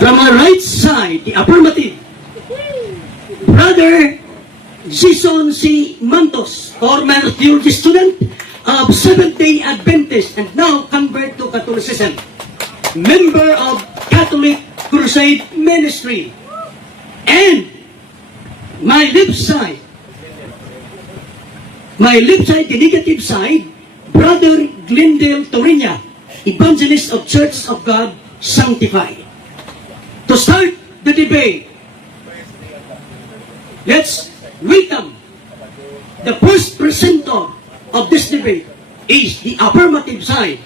From my right side, the affirmative, Brother Jason C. Mantos, former theology student of Seventh-day Adventist and now convert to Catholicism, member of Catholic Crusade Ministry. And my left side, the negative side, Brother Glendale Torreña, Evangelist of Church of God Sanctified. To start the debate, let's welcome the first presenter of this debate is the affirmative side.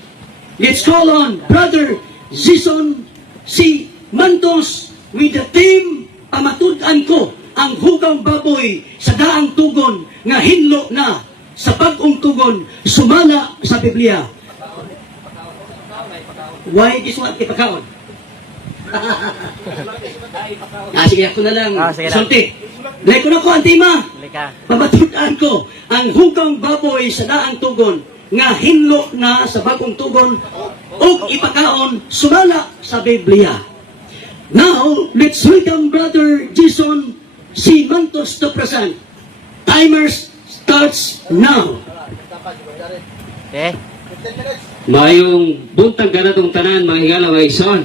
Let's call on Brother Jason C. Mantos with the theme, Pamatud-an ko ang hugang baboy sa daang tugon nga hinlo na sa bagong tugon sumala sa Biblia. Why this one? Ipakaon. Sige, ako na lang. Sulti. Like ko na ko ang tema. Pamatud-an ko ang hugang baboy sa daang tugon nga hinlo na sa bagong tugon o ipakaon sumala sa Biblia. Now, let's welcome Brother Jason C. Mantos to present. Timer starts now. Okay. Mayong buntag ganatong tanan, mga higala, mga igsoon.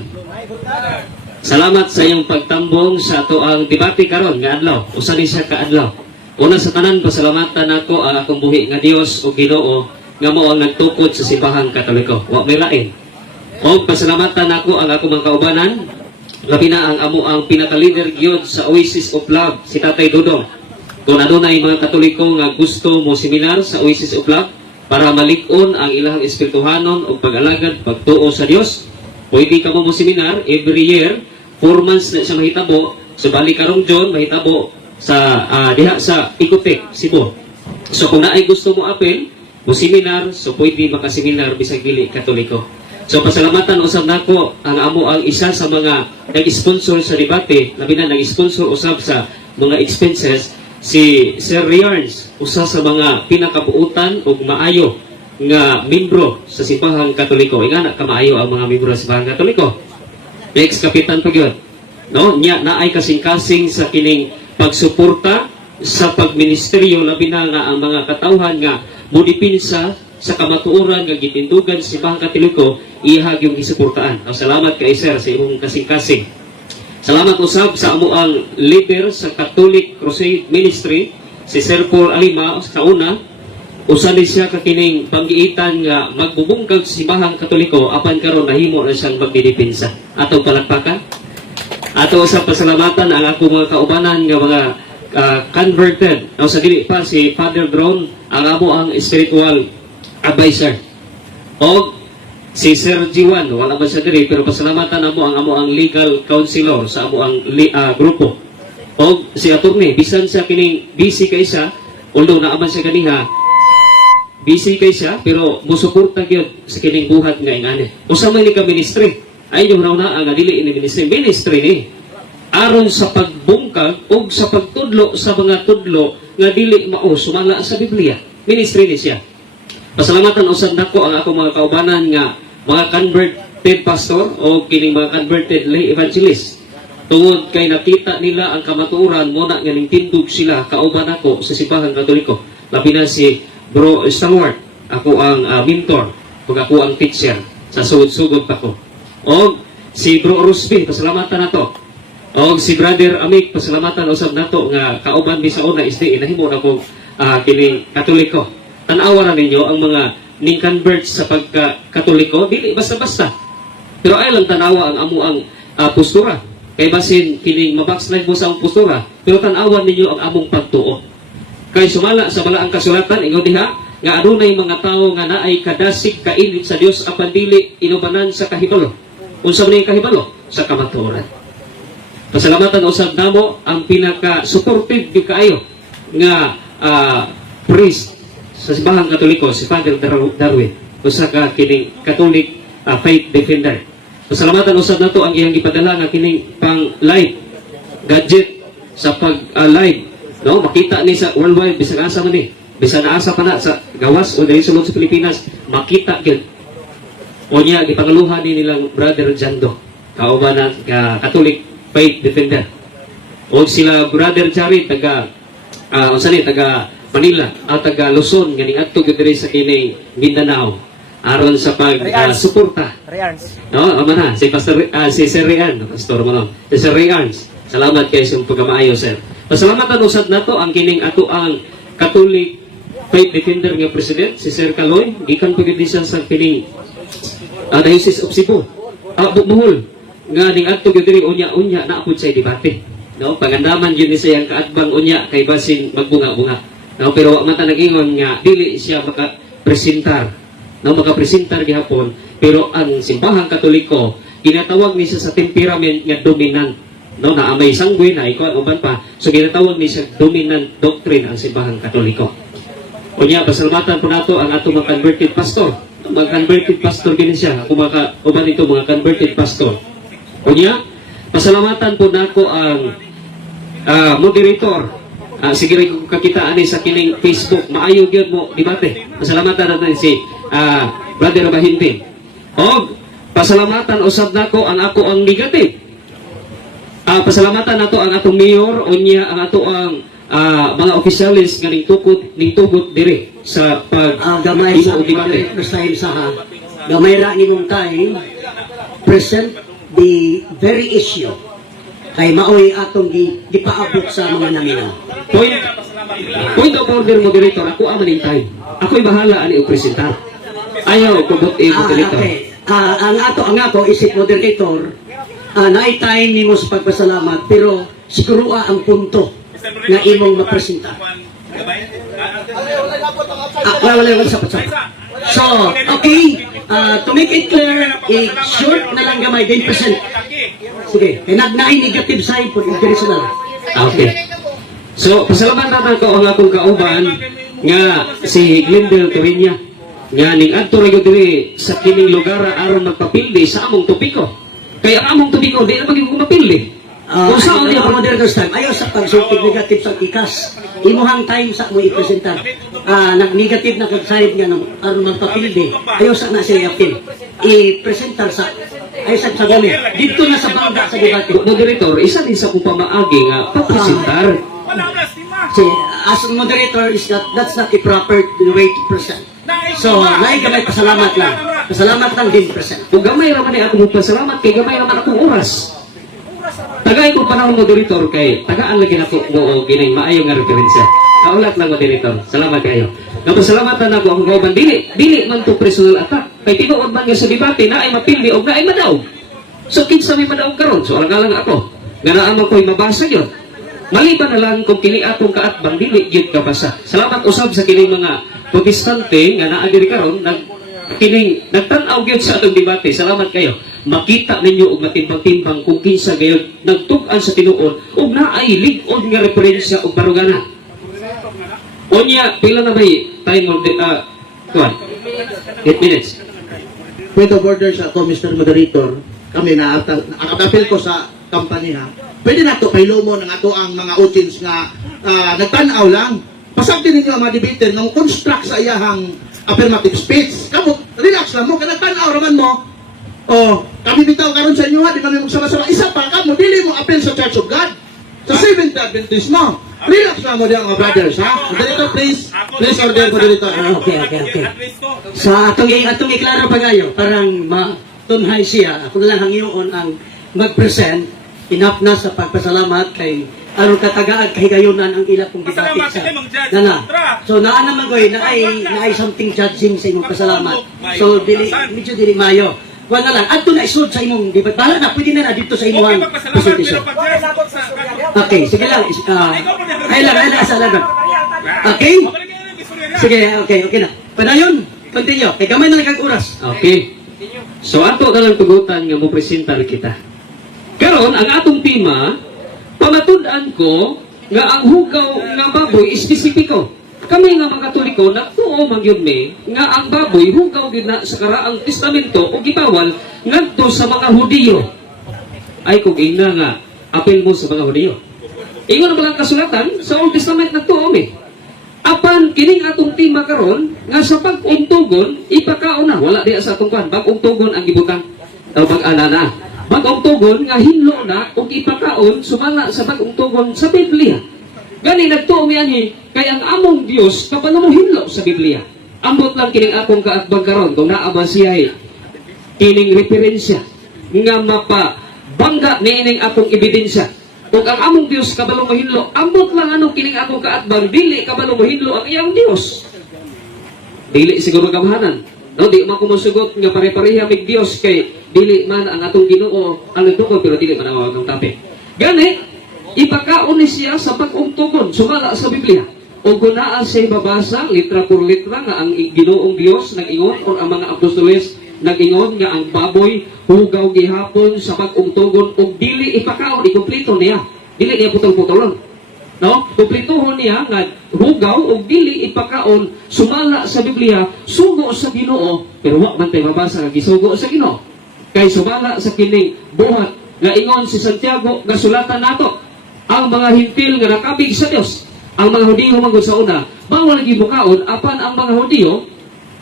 Salamat sa iyong pagtambong sa ato ang debate karon nga adlaw. Usa ni siya ka adlaw. Una sa tanan, pasalamatan nako ang akong buhi nga Dios o Ginoo nga mao ang nagtukod sa simbahang Katoliko. Wa may lain. O pasalamatan nako ang akong mga kaubanan, labi na ang amo ang pinaka-leader gyud sa Oasis of Love, si Tatay Dudong. Kung adunay mga Katoliko nga gusto mo seminar sa Oasis of Love para malig-on ang ilang espirituhanon o pag-alagad, pagtuo sa Dios, pwede ka mo seminar every year, 4 months na siya mahitabo, so balik karong John, mahitabo sa diha sa Ikotek, Cebu. So kung naay gusto mo apel, mo seminar, so pwede makaseminar bisag dili Katoliko. So pasalamatan usab nako ang amo ang isa sa mga nag-sponsor sa debate, labi na nag-sponsor usab sa mga expenses, si Sir Riarns, usa sa mga pinakabuutan o maayo nga membro sa simbahang Katoliko. Ingana ka maayo ang mga membro sa simbahang Katoliko. Ex-kapitan pa gyud. No, nya naay kasing-kasing sa kining pagsuporta sa pagministeryo, labi na nga ang mga katawhan nga modipinsa sa kamatuoran nga gitindugan sa simbahang Katoliko, ihag yung isuportaan. Salamat kay Sir sa imong kasing-kasing. Salamat usab sa amo ang leader sa Catholic Crusade Ministry, si Sir Paul Alima. Sa una, usan siya kakining panggiitan nga magbubungkag sa simbahang Katoliko apan karon nahimo na siyang magdidipinsa. Atong palakpakan. Ato sa pasalamatan ang ako mga kaubanan nga mga converted. O sa dili pa si Father Drone, ang amo ang spiritual advisor. O si Sir Jiwan, wala man siya diri, pero pasalamatan ang amo ang legal counselor sa amo ang grupo. O si attorney, bisan sa kining busy kay siya, although naaman siya ganiha, busy kay siya, pero musuporta gyud sa kining buhat nga ingani. Usa man ni ka ministry, ay yung raw na ang dili ni ministry ni. Aron sa pagbungkag o sa pagtudlo sa mga tudlo nga dili mao sumala sa Biblia. Ministry ni siya. Pasalamatan usab nako ang ako mga kaubanan nga mga converted pastor o kining mga converted lay evangelist. Tungod kay nakita nila ang kamatuoran mo na nga ningtindog sila kauban ako sa simbahang Katoliko. Labi na si Bro Stalwart, ako ang mentor, pag ako ang teacher sa sugod-sugod pa ko. O si Bro Rusby, pasalamatan na to. O si Brother Amik, pasalamatan usab nato nga kauban mi sa una isdi inahimo na ko kining Katoliko. Tanawa na ninyo ang mga ning-convert sa pagka-Katoliko, dili basta-basta. Pero ay lang tanawa ang amo ang postura. Kay basin kining mabackslide mo sa ang postura, pero tanawan ninyo ang among pagtuo. Kay sumala sa balaang kasulatan, ingon diha, nga adunay mga tao nga naay kadasig kainit sa Dios apan dili inubanan sa kahibalo. Unsa man kahibalo? Sa kamatuoran. Pasalamatan usab namo ang pinaka-supportive di kaayo nga priest sa simbahang Katoliko, si Father Darwin, usa ka kining Catholic faith defender. Pasalamatan usab nato ang iyang gipadala nga kining pang live gadget sa pag live, no, makita ni sa worldwide bisag asa man ni, bisan asa pa na sa gawas o dili sulod sa Pilipinas, makita gyud. O niya gipangaluhan ni nilang Brother Jando. kauban na Catholic Faith Defender. O sila Brother Jared taga taga Manila at taga Luzon ganing adto gid diri sa kining Mindanao aron sa pag suporta. No, ama na si Pastor si Sir Rian, pastor mo no. Si Sir Rian. Salamat kay sa pagkamaayo, sir. Pasalamatan usad nato ang kining ato ang Catholic Faith Defender nga president si Sir Kaloy gikan pagid siya sa kining Diocese of Cebu. Buhol nga ning adto gyud diri unya na apud say debate. No, pagandaman gyud ni sayang kaadbang unya kay basin magbunga-bunga. No, pero wa man ta nag-ingon nga dili siya makapresentar. No, makapresentar gihapon, pero ang simbahang Katoliko ginatawag ni siya sa temperament nga dominant. No, na may sangguin na ikaw uban pa. So ginatawag ni siya dominant doctrine ang simbahang Katoliko. Unya pasalamatan po nato ang ato mga converted pastor. Mga converted pastor gini siya. Ako uban ito mga converted pastor. Unya, pasalamatan po nako ang moderator. Sige rin kung kakitaan sa kining Facebook. Maayo gyud mo debate. Pasalamatan natin si Brother Bahindin. O, pasalamatan usab nako ang ako ang negative. Pasalamatan nato ang atong mayor, unya ang ato ang mga opisyalis nga ning tugot diri sa pag gamay sa time sa ha. Gamay ra nimong time present the very issue kay maoy atong gipaabot sa mga naminaw. Point of order, moderator, ako ang maning time. Ako'y bahala ani i-presentar. Ayaw ko moderator. Okay. Ang ato isip moderator, naay time nimo sa pagpasalamat pero siguro ang punto nga imong mapresenta. Wala sapat. So, okay, to make it clear, short na lang gamay 10%. Sige, kay nagnaay negative side po international. Okay. So, pasalamatan ko ang akong kauban nga si Glendale Torinya. Nga ning adto ra gyud diri sa kining lugar aron magpapildi sa among topiko. Kaya ang among topiko di na maging mapildi. Kung saan niya moderator's time, ayaw sa pagsultig negative sa ikas. Imuhang time sa mo i-presentar. Nag-negative na kag-side nga aron magpapildi. Ayaw sa na siya apil. I-presentar sa ay sa gani. Dito na sa banda sa debate. Moderator, isa din sa kung pamaagi nga papresentar. As a moderator, that's not the proper way to present. So, naay gamay pasalamat lang. Pasalamat lang din present. Kung gamay raman ay ako magpasalamat, kay gamay raman akong oras. Tagay ko panahon moderator kay tagaan lagi na ko mo gining maayo nga referensya. Kaulat lang moderator. Salamat kayo. Napasalamatan ako ang kauban dili man to personal attack. Kay tinuod man nga sa debate na ay mapildi o na ay madaog. So kinsa may madaog karon? So alang ako. Nga naa man ko'y mabasa yun. Maliban na lang kung kini atong kaatbang dili gyud kabasa. Salamat usab sa kining mga protestante nga naa diri karon nagtan-aw gyud sa atong debate. Salamat kayo. Makita ninyo og matimbang-timbang kung kinsa gayud nagtug-an sa tinuod ug naay lig-on nga referensya og barugana. Onya pila na bay time of the 8 minutes. Point of order sa ako, Mr. Moderator. Kami nakapil ko sa company ha. Pwede na ito pailomo ng ato ang mga audience nga nagtanaw lang. Pasabti ninyo ang mga debater nga construct sa iyahang affirmative speech. Kamu, relax lang mo. Kaya nagtanaw raman mo. Kami bitaw karon sa inyo ha. Di kami magsama-sama. Isa pa, kamu, dili mo appeal sa Church of God. Sa Seventh Adventist mo. Relax lang mo diyan mga brothers ha. Moderator, please. Please order, moderator. Okay. Sa atong iklaro pa kayo, parang matunhay siya. Ako na lang hangiyoon ang mag-present. Enough na sa pagpasalamat kay aron katagaad kay gayunan ang ila kong debate sa nana. So naa naman ko naay something judging sa imong pasalamat. So medyo dili mayo. Wala lang adto na isud sa imong debate. Bala na pwede na dito sa imong presentation. Okay, sige lang. Ay lang sa lagot. Okay? Sige, okay na. Padayon, continue. Kay gamay na lang kag oras. Okay. So ato na lang tugutan nga mo presentar kita. Karon ang atong tema, pamatud-an ko nga ang hugaw nga baboy espesipiko. Kami nga mga Katoliko nagtuo man gyud mi nga ang baboy hugaw gyud na sa karaang testamento o gibawal ngadto sa mga Hudiyo. Ay kung ina nga apel mo sa mga Hudiyo. Ingon ang mga kasulatan sa Old Testament nagtuo mi. Apan kining atong tema karon nga sa pag-untugon ipakauna wala diya sa atong kan pag-untugon ang gibutang o pag-anana. bagong tugon nga hinlo na ug ipakaon sumala sa bagong tugon sa Biblia. Gani nagtuo miani kay ang among Dios kabalo mo hinlo sa Biblia. Ambot lang kining akong kaatbang karon kung naa ba siya kining referensya nga mapabangga niining akong ebidensya. Ug ang among Dios kabalo mo hinlo, ambot lang ano kining akong kaatbang dili kabalo mo hinlo ang iyang Dios. Dili siguro gamhanan. No, di man ko mosugot nga pare-pareha mig Dios kay dili man ang atong Ginoo ang nagtukoy pero dili man ang tape. Gani ipakaon ni siya sa bagong tugon sumala sa Biblia. O kung naa siya babasa litra por litra nga ang Ginoong Dios nag-ingon o ang mga apostoles nag-ingon nga ang baboy hugaw gihapon sa bagong tugon o dili ipakaon ikumpleto niya. Dili niya putol-putolon. No? Kumpletohon niya nga hugaw o dili ipakaon sumala sa Biblia sugo sa Ginoo pero wa man tay mabasa nga gisugo sa Ginoo. Kay sumala sa kining buhat nga ingon si Santiago nga sulatan nato ang mga hintil nga nakabig sa Dios. Ang mga Hudiyo manggod sa una, bawal gibukaon apan ang mga Hudiyo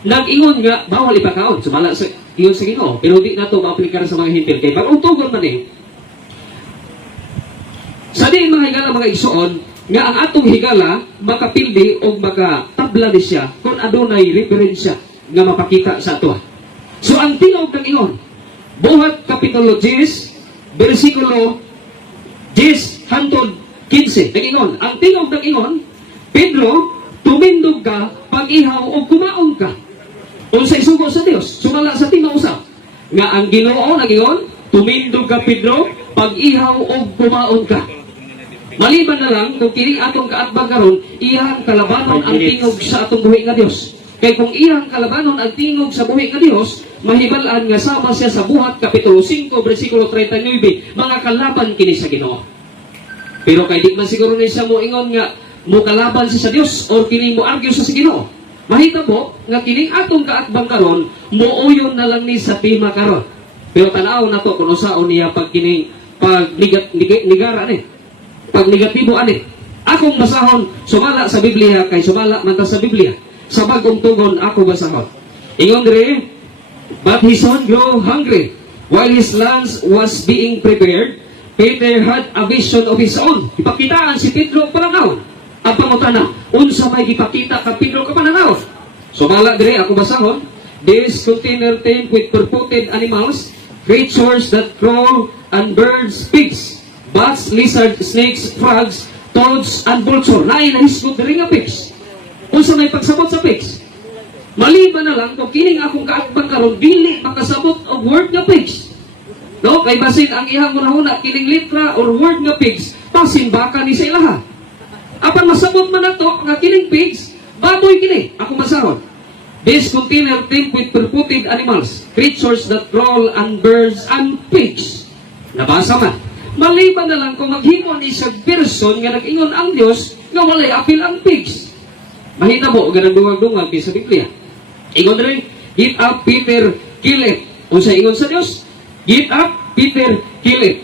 nag-ingon nga bawal ipakaon sumala sa ingon sa Ginoo. Pero di nato maaplikar sa mga hintil kay bagong tugon man sa di mga higala mga igsuon nga ang atong higala makapildi o makatabla ni siya kung adunay referensya nga mapakita sa ato. So ang tinog ng ingon, buhat kapitulo 10, versikulo 10 hangtod 15. Nag-ingon, ang tinog ng ingon, Pedro, tumindog ka pag-ihaw o kumaon ka. Unsay sugo sa Dios, sumala sa timausap. Nga ang Ginoo nag-ingon, tumindog ka Pedro, pag-ihaw o kumaon ka. Maliban na lang, kung kining atong kaatbang karon, iyang kalabanon ang tingog sa atong buhi nga Dios. Kay kung iyang kalabanon ang tingog sa buhi nga Dios, mahibalaan nga sama siya sa buhat, kapitulo 5, versikulo 39, mga kalaban kini sa Ginoo. Pero kay di man siguro ni siya mo ingon nga, mo kalaban siya sa Dios, o kini mo argue sa Ginoo. Mahitabo nga kining atong kaatbang karon, muuyon na lang ni sa tima karon. Pero tanaw na to, kung usaon niya pag kining, pag nigara ni. Pag negatibo ani, akong basahon sumala sa Biblia kay sumala man ta sa Biblia. Sa bagong tugon ako basahon. Ingon diri, but his son grew hungry. While his lunch was being prepared, Peter had a vision of his own. Ipakitaan si Pedro panangawon. Ang pangutana, unsa may gipakita ka Pedro ka panangawon? Sumala diri ako basahon. This container tamed with purported animals, creatures that crawl and birds, pigs, bats, lizards, snakes, frogs, toads, and vulture. Naay nahisgot diri nga pigs. Unsa may pagsabot sa pigs? Maliban na lang kung kining akong kaatbang karon dili makasabot og word nga pigs. No, kay basin ang ihang hunahuna kining litra or word nga pigs, pasin baka ni sa ilaha. Apan masabot man nato nga kining pigs, baboy kini. Ako masahon. This container tamed with purported animals, creatures that crawl and birds and pigs. Nabasa man. Maliban na lang kung maghimo ni sa person nga nag-ingon ang Dios nga walay apil ang pigs. Mahitabo ganang dungag-dungag sa Biblia. Ingon rin, get up Peter, kill it. Unsa ingon sa Dios? Get up Peter, kill it.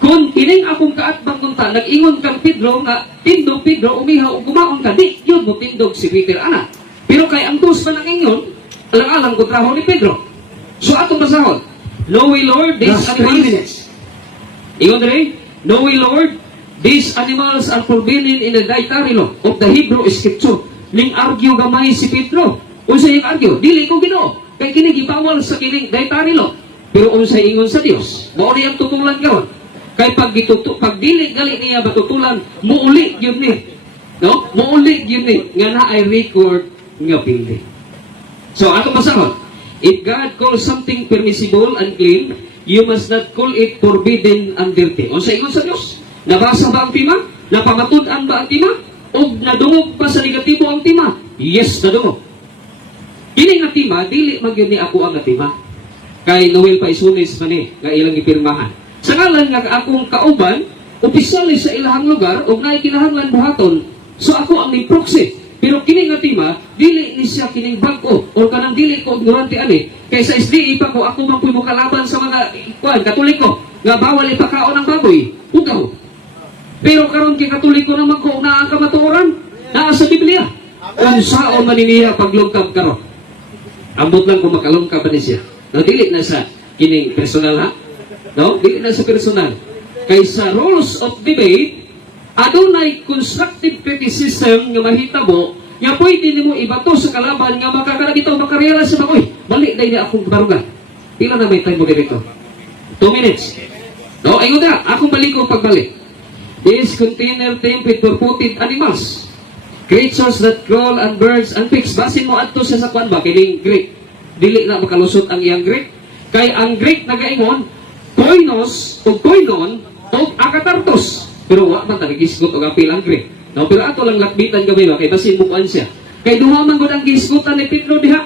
Kung kining akong kaatbang kunta nag-ingon kang Pedro nga tindog Pedro umihaw o kumaon ka, di yun mo tindog si Peter ana. Pero kay ang Dios man ang ingon, alang-alang kontraho ni Pedro. So atong basahon, no way Lord, this animals. Ingon rin, no way Lord, these animals are forbidden in the dietary law of the Hebrew Scripture. Ning argue gamay si Pedro. Unsay yung argue? Dili ko Ginoo. Kay kini gibawal sa kining dietary law. Pero unsay ingon sa Dios? Mao ni ang tutulan karon. Kay pag dili gali niya batutulan, muuli gyud ni. No? Muuli gyud ni nga naay record nga pildi. So ato basahon, if God calls something permissible and clean, you must not call it forbidden and dirty. O sa ingon sa Diyos, nabasa ba ang tima? Napamatud-an ba ang tima? O nadungog pa sa negatibo ang tima? Yes, nadungog. Kini nga tima, dili magyud ni ako ang tima. Kay Noel Paisunes man nga ilang ipirmahan. Sa ngalan nga akong kauban, opisyal sa ilahang lugar, o naay kinahanglan buhaton, so ako ang ni proxy. Pero kini nga tima, dili ni siya kining bag-o o kanang dili ko ignorante ani. Kay sa SDE pa ko ako man puy mo kalaban sa mga Katoliko nga bawal ipakaon ang baboy. Ugaw. Pero karon kay Katoliko naman ko naa ang kamatuoran, naa sa Biblia. Unsaon man niya paglungkab karon. Ambot lang kung makalungkab ba ni siya. No, dili na sa kining personal ha. No? Dili na sa personal. Kay sa rules of debate, adunay constructive criticism nga mahitabo nga pwede nimo ibato sa kalaban nga makakabitaw makarealize sa makoy. Balik na ini akong barugan. Pila na may time mo dito? 2 minutes. No, ayun na, akong balik ko pagbalik. This container tamed with purported animals. Creatures that crawl and birds and pigs. Basin mo adto sa sakwan ba? Kining Greek. Dili na makalusot ang iyang Greek. Kay ang Greek nagaingon, koinos o koinon o akatartos. Pero wa man tagigisgot og apil ang Greek. No, pero ato lang lakbitan gamay ba kay basin mo kuan siya. Kay duha man gud ang gisgutan ni Pedro diha.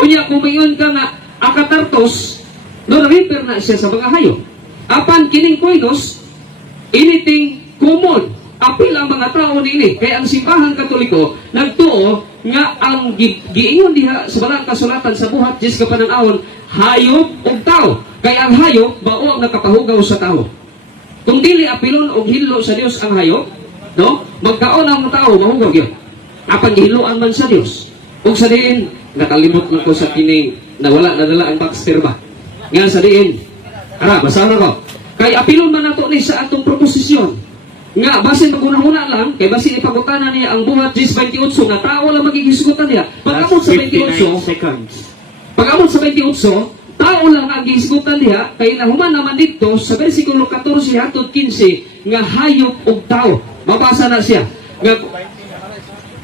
Unya kung mayon ka nga akatartos, no refer na siya sa mga hayop. Apan kining koinos, anything common. Apil ang mga tao nini. Kaya ang simbahan katoliko nagtuo nga ang giingon diha sa balang kasulatan sa buhat 10 ka pananawon, hayop ug tao. Kaya ang hayop bao ang nakapahugaw sa tao. Kung dili apilon og hinlo sa Dios ang hayop, no? Magkaon ang tao mahugaw gyud. Apan gihiluan man sa Dios. Ug sa diin nakalimot man ko sa kining nawala nadala ang Baxter ba. Nga sa diin. Ara, basahan ko. Kay apilon man nato ni sa atong proposisyon. Nga, basin magunahuna lang, kay basin ipagutana niya ang buhat 10-28 na tao lang magigisgutan niya. Pag-amot sa 28 seconds. Pag-amot sa 28, tao lang ang gigisgutan niya, kay nahuman naman dito sa versikulo 14 hatod 15, nga hayop og tao. Mabasa na siya.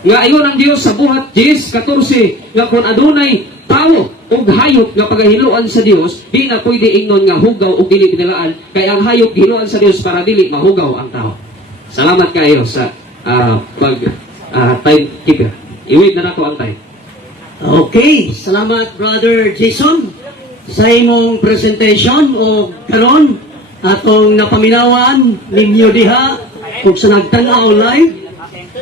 Nga ayon ang Dios sa buhat 10-14, nga kung adunay tao og hayop nga pagahiluan sa Dios, di na pwede ingnon nga hugaw o dili binilaan, kay ang hayop gihiluan sa Dios para dili mahugaw ang tao. Salamat kayo sa timekeeper. I-wait na nako ang time. Okay, salamat Brother Jason sa imong presentation o karon atong napaminawan ninyo diha ug sa nagtan-aw live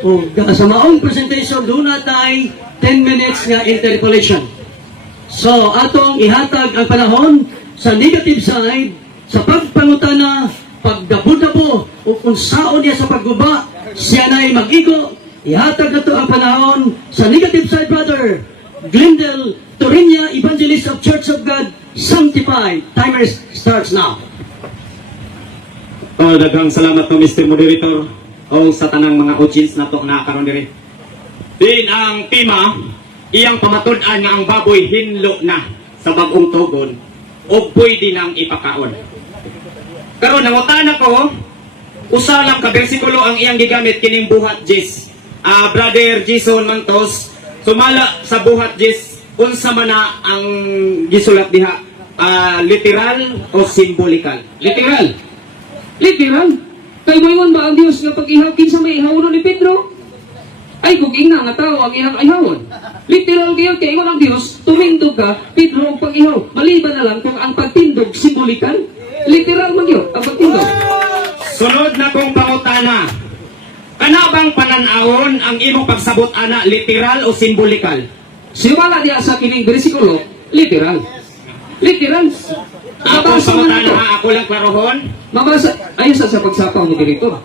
o sa maong presentation doon natay 10 minutes nga interpolation. So atong ihatag ang panahon sa negative side sa pagpangutana, pagdabo-dabo o kung saon niya sa pagguba, siya na'y mag-igo. Ihatag na to ang panahon sa negative side, Brother Glendale Torinya, Evangelist of Church of God, Sanctified. Timer starts now. Daghang salamat to Mr. Moderator o sa tanang mga audience na to na karon diri. Din ang tema iyang pamatud-an nga ang baboy hinlo na sa bag-ong tugon o pwede nang ipakaon. Karon nangutan ako usa lang ka bersikulo ang iyang gigamit kining buhat 10. Brother Jason Mantos sumala sa buhat 10 unsa man na ang gisulat diha, literal o simbolikal? Literal. Literal. Kay moingon ba ang Dios nga pag-ihaw kinsa may ihawon ni Pedro? Ay kung ina nga tao ang ihang ihawon. Literal gyud kay ingon ang Dios, tumindog ka Pedro og pag-ihaw. Maliban na lang kung ang pagtindog simbolikal. Literal man yun, ang pagtindog. Sunod na kong pangutana. Kana bang pananawon ang imong pagsabot ana, literal o simbolikal? Siwala diya sa kining bersikulo, literal. Literal. Ako Mabasa man pangutana ito. ha, ako lang klarohon. Mabasa, ayun sa pagsapaw ni Direktor.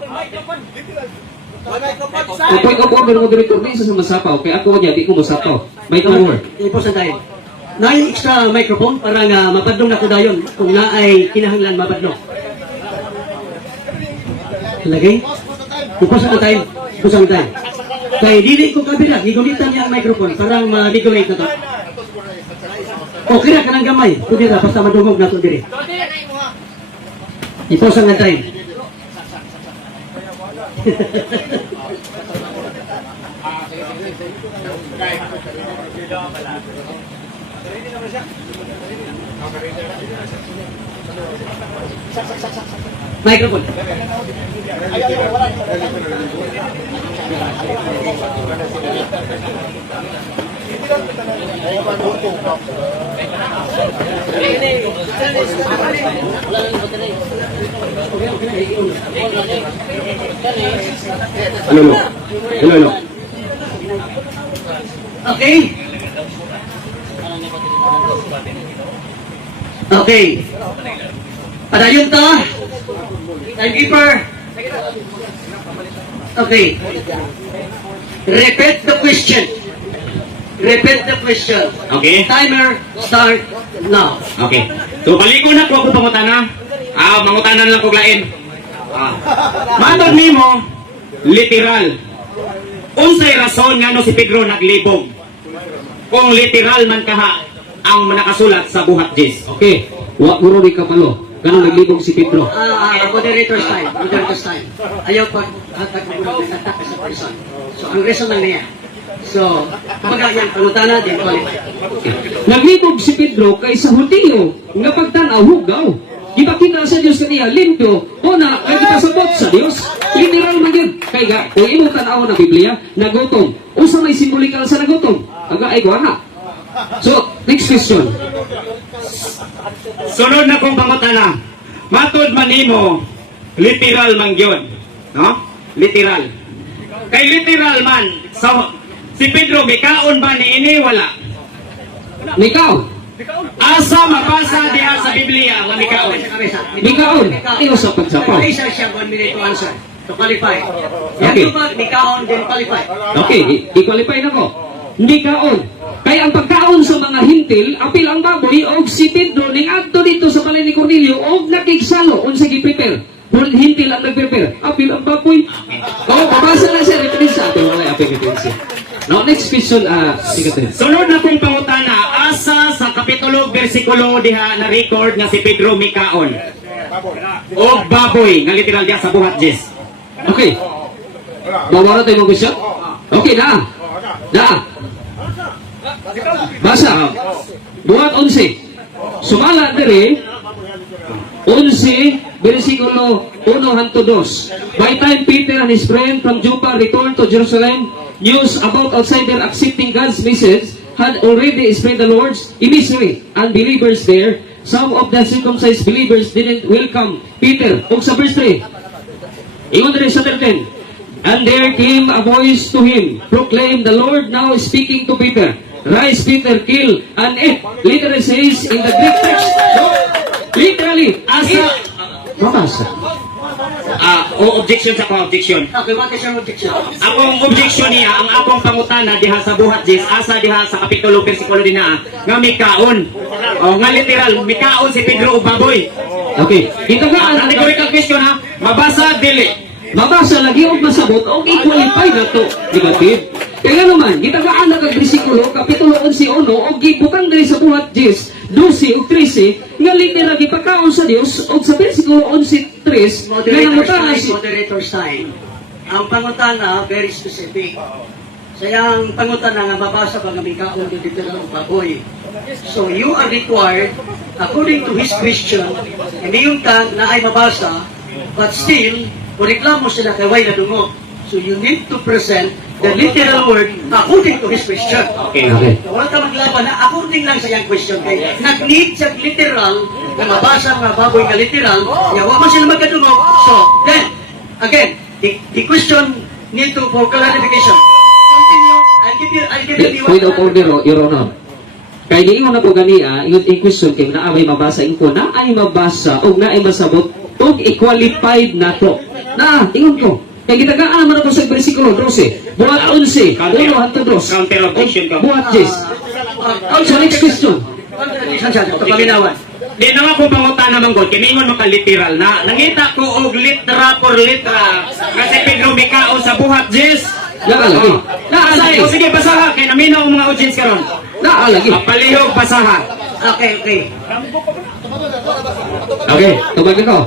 Kapag ako ang mo Direktor, di isa sa masapaw. Kaya ako niya, di ko masapaw. May power. Ipos na tayo. Na yung extra microphone para nga mapadlong na ko dayon kung na ay kinahanglan mapadlong. Lagay? Ipos na tayo. Ipos na tayo. Kaya dili ko kabila, gigulitan niya ang microphone para ma-regulate na to. Okay na ka ng gamay. Kundi na, basta madungog na to diri. Ipos na tayo. Microphone. Hello. Hello. Okay? Okay. Padayon ta. Timekeeper. Okay. Repeat the question. Repeat the question. Okay. Timer start now. Okay. So, balik ko na ko ako pangutana. Mangutanan lang kog lain. Matod nimo, literal. Unsay rason nga no si Pedro naglibog? Kung literal man kaha ang nakasulat sa buhat Jis. Okay, wa guro ni kapalo. Ganun naglibog si Pedro. Moderator's time. Moderator's time. Ayaw pag hatag mo ng attack sa person. So, ang reason lang niya. So, kapag yan, pangutana, din qualify. Naglibog si Pedro kay sa Hudiyo nga pagtanaw hugaw. Ipakita sa Dios kaniya limpyo o na nagpasabot sa Dios. Literal man yun. Kay ga, kung imo tanaw na Biblia, nagutom. Usa may simbolikal sa nagutom. Aga ay kuha. So, next question. Sunod na kong pangutana. Matod man nimo, literal man yun. No? Literal. Kay literal man, si Pedro, mikaon ba ni ini? Wala. Mikaon. Asa mabasa diha sa Biblia nga mikaon? Mikaon. Iyo sa pagsapaw. Isa siya 1 minute to answer. To qualify. Okay. Yan pag mikaon, din qualify. Okay, i-qualify na ko. Mikaon. Kaya ang pagkaon sa mga hintil, apil ang baboy, og si Pedro, ning adto dito sa balay ni Cornelio, og nakigsalo, unsa gi-prepare. Hintil ang nag-prepare. Apil ang baboy. Babasa na siya, referensya. Apil wala, apil referensya. Now, next question, sige. Sunod na kong pangutana, asa sa kapitulo, versikulo diha na record nga si Pedro mikaon. O baboy, nga literal diha sa buhat Jis. Okay. Mawara tayo mga question? Okay, na. Basa. Buhat 11. Sumala diri 11 versikulo 1 hanto 2. By time Peter and his friend from Joppa returned to Jerusalem, news about outsider accepting God's message had already spread the Lord's immediately. Unbelievers there, some of the circumcised believers didn't welcome Peter. Og sa verse 3, ingon diri sa 13, and there came a voice to him, proclaim, the Lord now is speaking to Peter. Rise, Peter, kill and eat. Literally says in the Greek text, literally, mabasa. Objection sa objection. Okay, what is your objection? Akong objection niya, ang akong pangutana diha sa buhat Jis, asa diha sa kapitulo, versikulo din na, nga mikaon. Nga literal, mikaon si Pedro o baboy. Okay, kita nga Ang rhetorical question ha, mabasa dili. mabasa lagi og masabot og i-qualify na to. Negative. Kaya naman, kita nga anak ang bersikulo, kapitulo 11:1, og gibutang diri sa buhat Jis, 12 ug 13, nga literal gipakaon sa Dios og sa bersikulo 11:3, nga namutangan si Moderator's time. Ang pangutana, very specific. Sayang pangutana nga mabasa ba nga mikaon dito ng baboy. So you are required, according to his question, hindi yung na ay mabasa, but still, kung reklamo sila kay way na dungo. So you need to present the literal word according to his question. Okay. Wala ka maglaban na according lang sa iyang question. Kaya nag-need siya literal, na mabasa nga baboy nga literal, yawa man sila magkadungog. So, then, again, the question need to for clarification. Continue. I'll give you point of order, Your Honor. Kaya di na po ganiya, yung question kay na ay mabasa ko, na ay mabasa o na ay masabot o i-qualified na to. Na, ingon ko. Kaya gitagaan naman ako sa versikulo 12, buhat 11, 1 hanto 2. Counter objection ka. Buhat Jis. So next question. Contradiction siya. Ito paminawan. Di na nga kung pangutana man God, kiningon mo ka literal na, nangita ko og litra por litra, kasi Pedro mikaon sa buhat Jis. Naalagi. O sige, basaha, kaya naminaw ang mga audience karon. Naalagi. Palihog, basaha. Okay. Okay, tubag ko.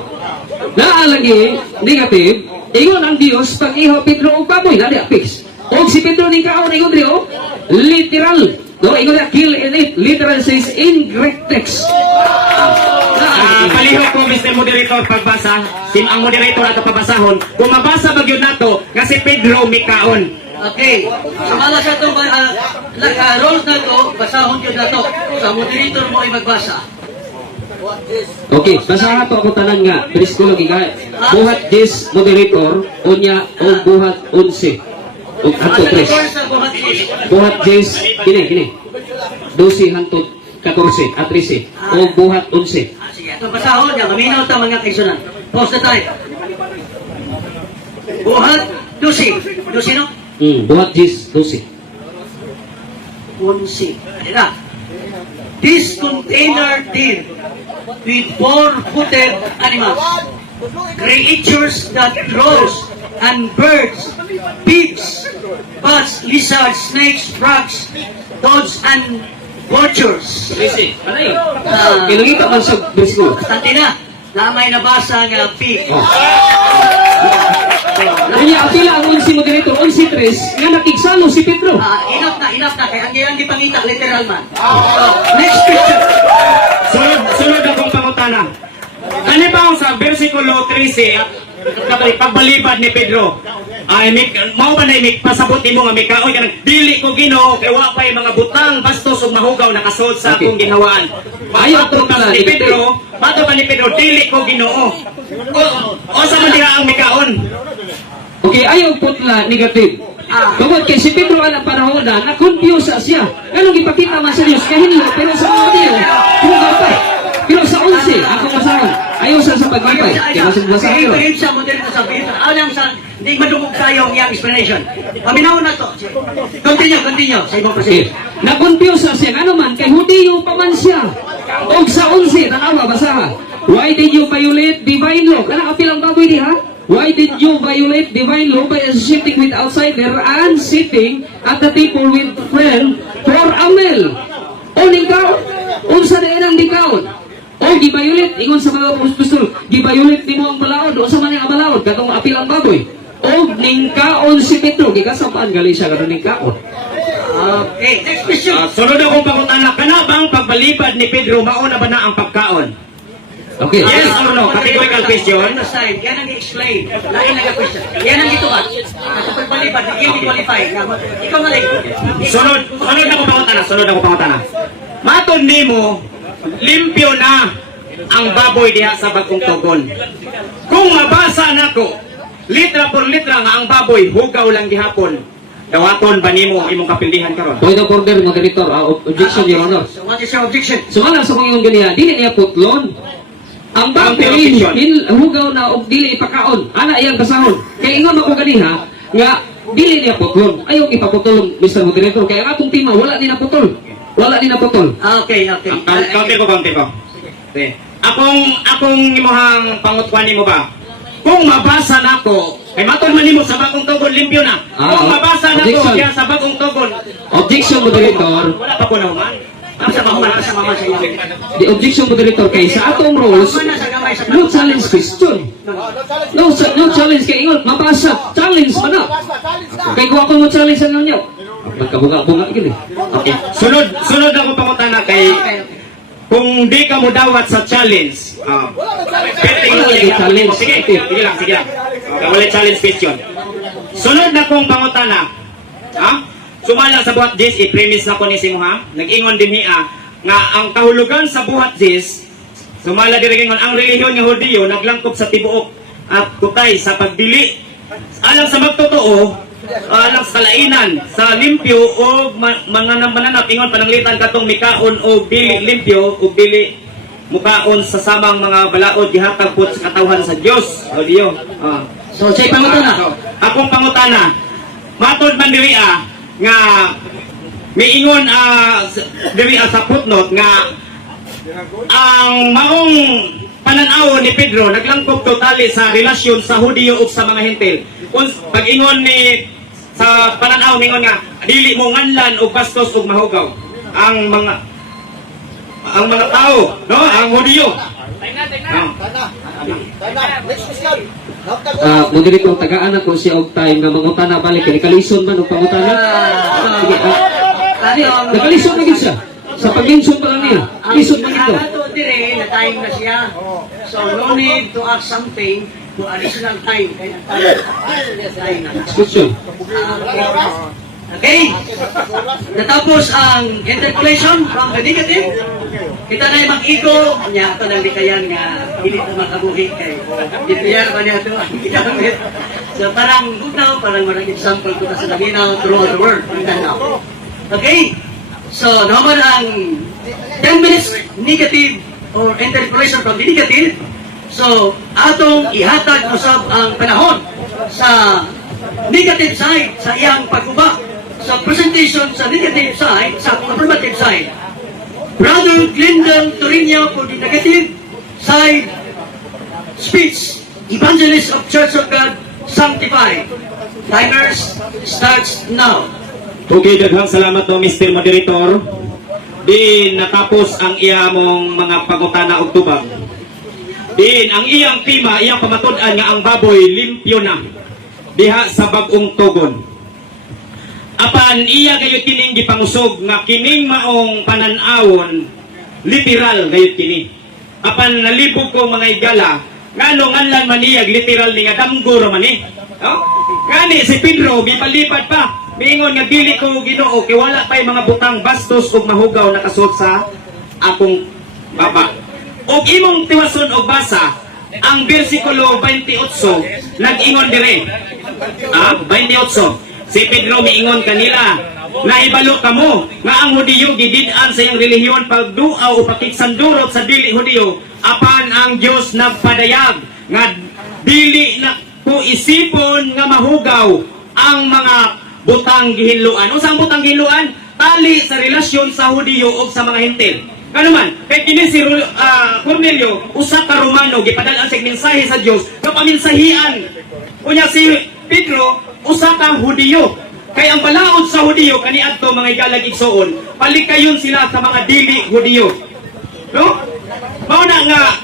Naalagi, negative, ingon ang Dios pag iho Pedro o baboy, nadi fix. O si Pedro ni kaon ingon diri literal. No, ingon na kill and eat. Literal says in Greek text. Palihog ko, Mr. Moderator, pagbasa. Ang moderator ato pabasahon. Kung mabasa ba yun nato, nga si Pedro mikaon. Okay. Sumala sa itong rules na ito, basahon yun na ito. Sa moderator mo ay magbasa. Okay, basahan to ako tanan nga. Bersikulo giga. Buhat Jis moderator unya o buhat 11. O hanto 3. Sa buhat is, Buhat Jis kini. 12 hanto 14 at 13. O buhat 11. sige, itong basahon niya, maminaw ito mga kaisunan. Pause the time. Buhat, 12 no? Buhat Jis 12. 11. This container did with four-footed animals, creatures that crawls, and birds, pigs, bats, lizards, snakes, frogs, toads, and vultures. Lisi, ano yun? Ah, Kinugita man sa bisgo. bastante na may nabasa nga pig. Kanya, akila ang 11 moderator, 11-3, nga nakigsalo si Pedro. Enough na, kaya ang hindi pangita, literal man. So, next question. Sunod akong pangutana. Kani ba sa versikulo 13 at pagbalibad ni Pedro, ay mao ba na pasabuti mo nga mikaoy kanang dili ko Ginoo kay wa pay mga butang bastos ug mahugaw nakasod sa akong ginhawaan. Ayaw ko pala ni Pedro, bato pa ni Pedro dili ko Ginoo. O sa man diha ang mikaon? Okay, ayaw putla, negative. Tungod kay si Pedro alang panahon na confuse siya. Anong ipakita man sa Diyos? Kahinlo, pero sa mga Diyo, huwag pa. Pero sa 11, ako masahon. Ayaw siya sa paglipay. Kaya masag-basa Sige, kayo. ito sa model ko sabihin. Alang sa, hindi madumog tayo ang iyang explanation. Paminaw na to. Continue. Sa ibang Okay. kasi. Na-confuse siya. Ano man, kay Hudiyo pa man siya. O sa 11, tanawa, basaha. Why did you violate divine law? Kanang apilang baboy di ha? Why did you violate divine law by associating with outsider and sitting at the table with friend for a meal? O ningkaw? Unsa na inang ningkaon? O gibayulit, ingon sa mga pustol, gibayulit di mo ang balaod, o sa man ang balaod, katong apilang baboy. O ningkaon si Pedro, gikasapaan gali siya katong ningkaon. Okay, next question. Sunod akong pangutana, kana bang pagbalibad ni Pedro mauna ba na ang pagkaon? Okay. Yes or no? Categorical question. Ano side? Yan ang i-explain. Lain lang ang question. Yan ang itubat. Sa pagbalibad, yan i-qualify. Ikaw nga lang. Sunod akong pangutana. Maton nimo, limpyo na ang baboy diha sa bagong tugon. Kung mabasa nako, litra por litra nga ang baboy hugaw lang gihapon. Dawaton ba nimo imong kapildihan karon? Point of order, moderator. Objection, Your Honor. So what is your objection? So alam sa mga yung ganyan, dili niya putlon. Ang baboy, hugaw na og dili ipakaon. Ana iyang kasahon. Kaya ingon ako ganiha, nga dili niya putlon. Ayaw ipaputol, Mr. Moderator. Kaya ang atong tima, wala ni naputol. Wala ni naputol. Okay. Counter ko. Okay. Akong imuhang pangutwan nimo ba? Kung mabasa nako, kay maton man nimo sa bagong tugon limpyo na. Kung mabasa nako objection. diha sa bagong tugon, Objection, Moderator. wala pa ko na human. Sa mama sa iyo. The objection, Moderator, kay sa atong rules, no challenge question. No challenge kay ingon, mabasa. Challenge man na. Kay kuha ko mo challenge ang ninyo. Magkabunga-bunga gini. Okay. Sunod ako pangutana kay kung di ka mo dawat sa challenge. Sige lang. Wala challenge question. Sunod na kong pangutana. Sumala sa buhat Jis, i-premise na ko ni Simuha. Nag-ingon din niya nga ang kahulugan sa buhat Jis, sumala din ingon ang relihiyon ng Hudiyo naglangkop sa tibuok at kutay sa pagdili. Alang sa magtotoo, alang sa kalainan, sa limpyo o mga mananap, ingon pananglitan katong mikaon o dili limpyo o dili mukaon sa samang mga balaod gihatag pud sa katawhan sa Dios. Hudiyo. So, say pangutana. Akong pangutana, matod man diri nga miingon diri sa footnote nga ang maong pananaw ni Pedro naglangkop totally sa relasyon sa Hudiyo ug sa mga Hentil. Pag-ingon ni sa pananaw ningon nga dili mo nganlan og bastos ug mahugaw ang mga tao, no? Ang Hudiyo. Moderator, tagaan ako siya og time nga mangutana balik. Kalison man og pangutana. Sige, nakalison na gid siya. Sa pag-insun pa lang niya. Lisod man ito. Ang dire na time na siya. So, no need to ask something to additional time. Kaya time na. Question. Okay? Natapos ang interpolation from the negative. Kita na yung mag-ego. Niya, ito lang di kayan nga hindi ito makabuhi kay dito yan ba niya ito ang ginamit. So parang bugnaw, parang marang example ko na sa Naginaw throughout the world. Okay? So naman ang 10 minutes negative or interpolation from the negative. So atong ihatag usab ang panahon sa negative side sa iyang pagkuba. Sa presentation sa negative side, sa affirmative side. Brother Glendon Torino for the negative, side speech. Evangelist of Church of God, sanctified. Timers starts now. Okay, daghang salamat no, Mr. Moderator. Din natapos ang iyamong mga pangutana og tubag. Din ang iyang tema, iyang pamatud-an nga ang baboy limpyo na diha sa bag-ong tugon. Apan iya gayud kining gipangusog nga kining maong pananawon literal gayud kini. Apan nalibog ko mga igala ngano nganlan man iyag literal ni nga damgo ra man ni. No? Ngani si Pedro gipalipad pa. Miingon nga dili ko Ginoo kay wala pay mga butang bastos ug mahugaw nakasuot sa akong baba. Og imong tiwason og basa ang bersikulo 28 nag-ingon dire. 28. Si Pedro miingon kanila, naibalo kamo nga ang Hudiyo gidid-an sa iyang relihiyon pagduaw o pakiksandurot sa dili Hudiyo apan ang Dios nagpadayag nga dili na ko isipon nga mahugaw ang mga butang gihinluan. Unsa ang butang gihinluan? Tali sa relasyon sa Hudiyo o sa mga Hentil. Kano man, kay kini si Cornelio, usa ka Romano, gipadal-an sa mensahe sa Dios, nga paminsahian. Unya si Pedro, usa ka Hudiyo. Kay ang balaod sa Hudiyo kaniadto mga igalag igsoon, palikayon sila sa mga dili Hudiyo. No? Mao na nga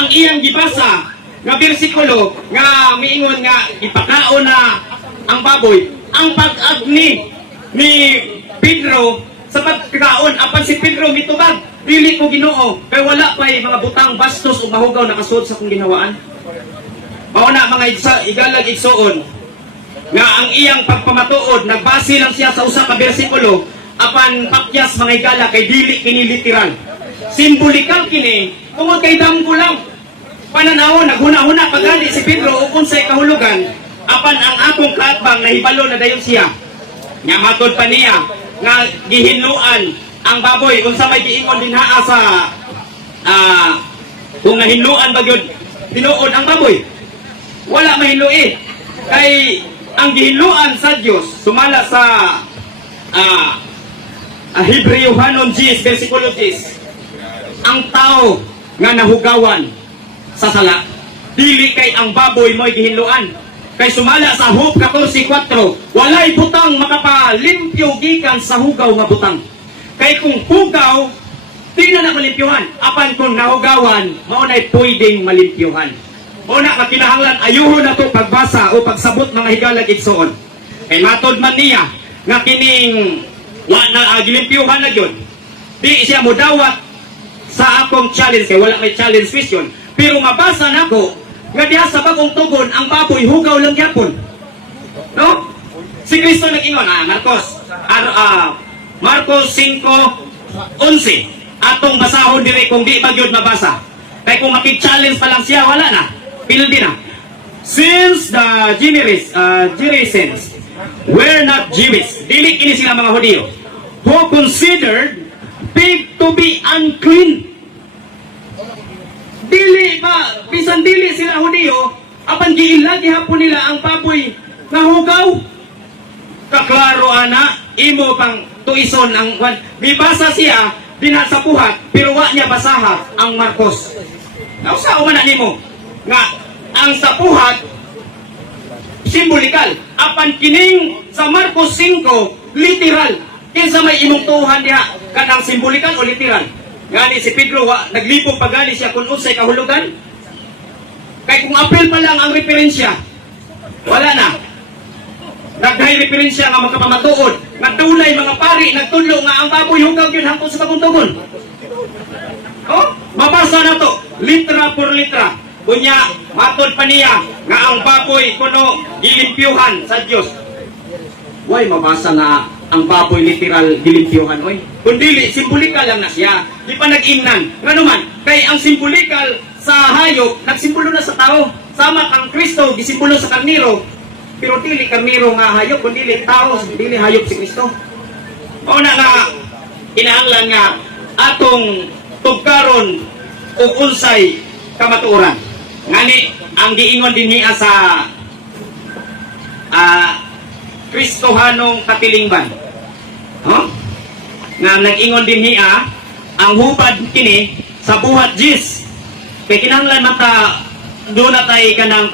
ang iyang gibasa nga bersikulo nga miingon nga ipakaon na ang baboy, ang pag-agni ni Pedro sa pagkaon apan si Pedro mitubag dili ko Ginoo kay wala pay mga butang bastos ug mahugaw nakasuot sa kong ginawaan. Mao na mga igalag igsoon nga ang iyang pagpamatuod nagbase lang siya sa usa ka bersikulo apan pakyas mga igala kay dili kini literal. Simbolikal kini tungod kay damgo lang. Pananaw naghuna-huna pagani si Pedro ug unsay kahulugan apan ang akong kaatbang nahibalo na dayon siya. Nya matod pa niya nga gihinluan ang baboy unsa may giingon dinhaa sa kung nahinluan ba gyud tinuod ang baboy. Wala mahinlui kay ang gihinluan sa Dios sumala sa Hebrewhanon 10 bersikulo 10 ang tao nga nahugawan sa sala dili kay ang baboy mo'y gihinluan kay sumala sa Job 14:4 walay butang makapalimpyo gikan sa hugaw nga butang kay kung hugaw di na malimpyuhan apan kung nahugawan mao nay pwedeng malimpyuhan. Mao na makinahanglan ayuhon nato pagbasa o pagsabot mga higalag igsoon kay matod man niya nga kining wa na gilimpyuhan na gyud di siya modawat sa akong challenge kay wala may challenge question pero mabasa nako nga diha sa bagong tugon ang baboy hugaw lang gyapon. No? Si Kristo nag-ingon Marcos 5:11 atong basahon dire kung di ba gyud mabasa. Kay kung makig-challenge pa lang siya wala na. Pildi na. Since the Gerasenes were not Jewish, dili kini sila mga Hudiyo, who considered pig to be unclean. Dili ba, bisan dili sila Hudiyo, apan giilagi hapon nila ang baboy nga hugaw. Kaklaro ana, imo pang tuison ang bibasa siya dinha sa puhat, pero wa niya basaha ang Marcos. Nausa man nimo nga ang sa puhat simbolikal, apan kining sa Marcos 5 literal. Kinsa may imong tuhan diha kanang simbolikal o literal? Gani si Pedro naglipong pagani siya kung unsay kahulugan. Kay kung apel pa lang ang referensya, wala na. Naghay referensya nga makapamatuod, nagdulay mga pari, nagtudlo nga ang baboy hugaw yun hangtod sa bagong tugon. Oh, mabasa na to, litra por litra. Kunya, matod pa niya nga ang baboy kuno gilimpyuhan sa Dios. Why mabasa na ang baboy literal gilimpyuhan oy? Kundili simbolikal lang na siya. Di pa nag-ingnan. Ngano man, kay ang simbolikal sa hayop nagsimbolo na sa tao. Sama kang Kristo gisimbolo sa karniro. Pero dili karniro nga hayop, kundi tao, dili hayop si Kristo. Mao na nga kinahanglan nga atong tugkaron og unsay kamatuoran. Ngani ang giingon dinhi sa Kristohanong katilingban. Nga nag-ingon dinhi ang hubad kini sa buhat 10 Kay kinahanglan mata doon na tayo kanang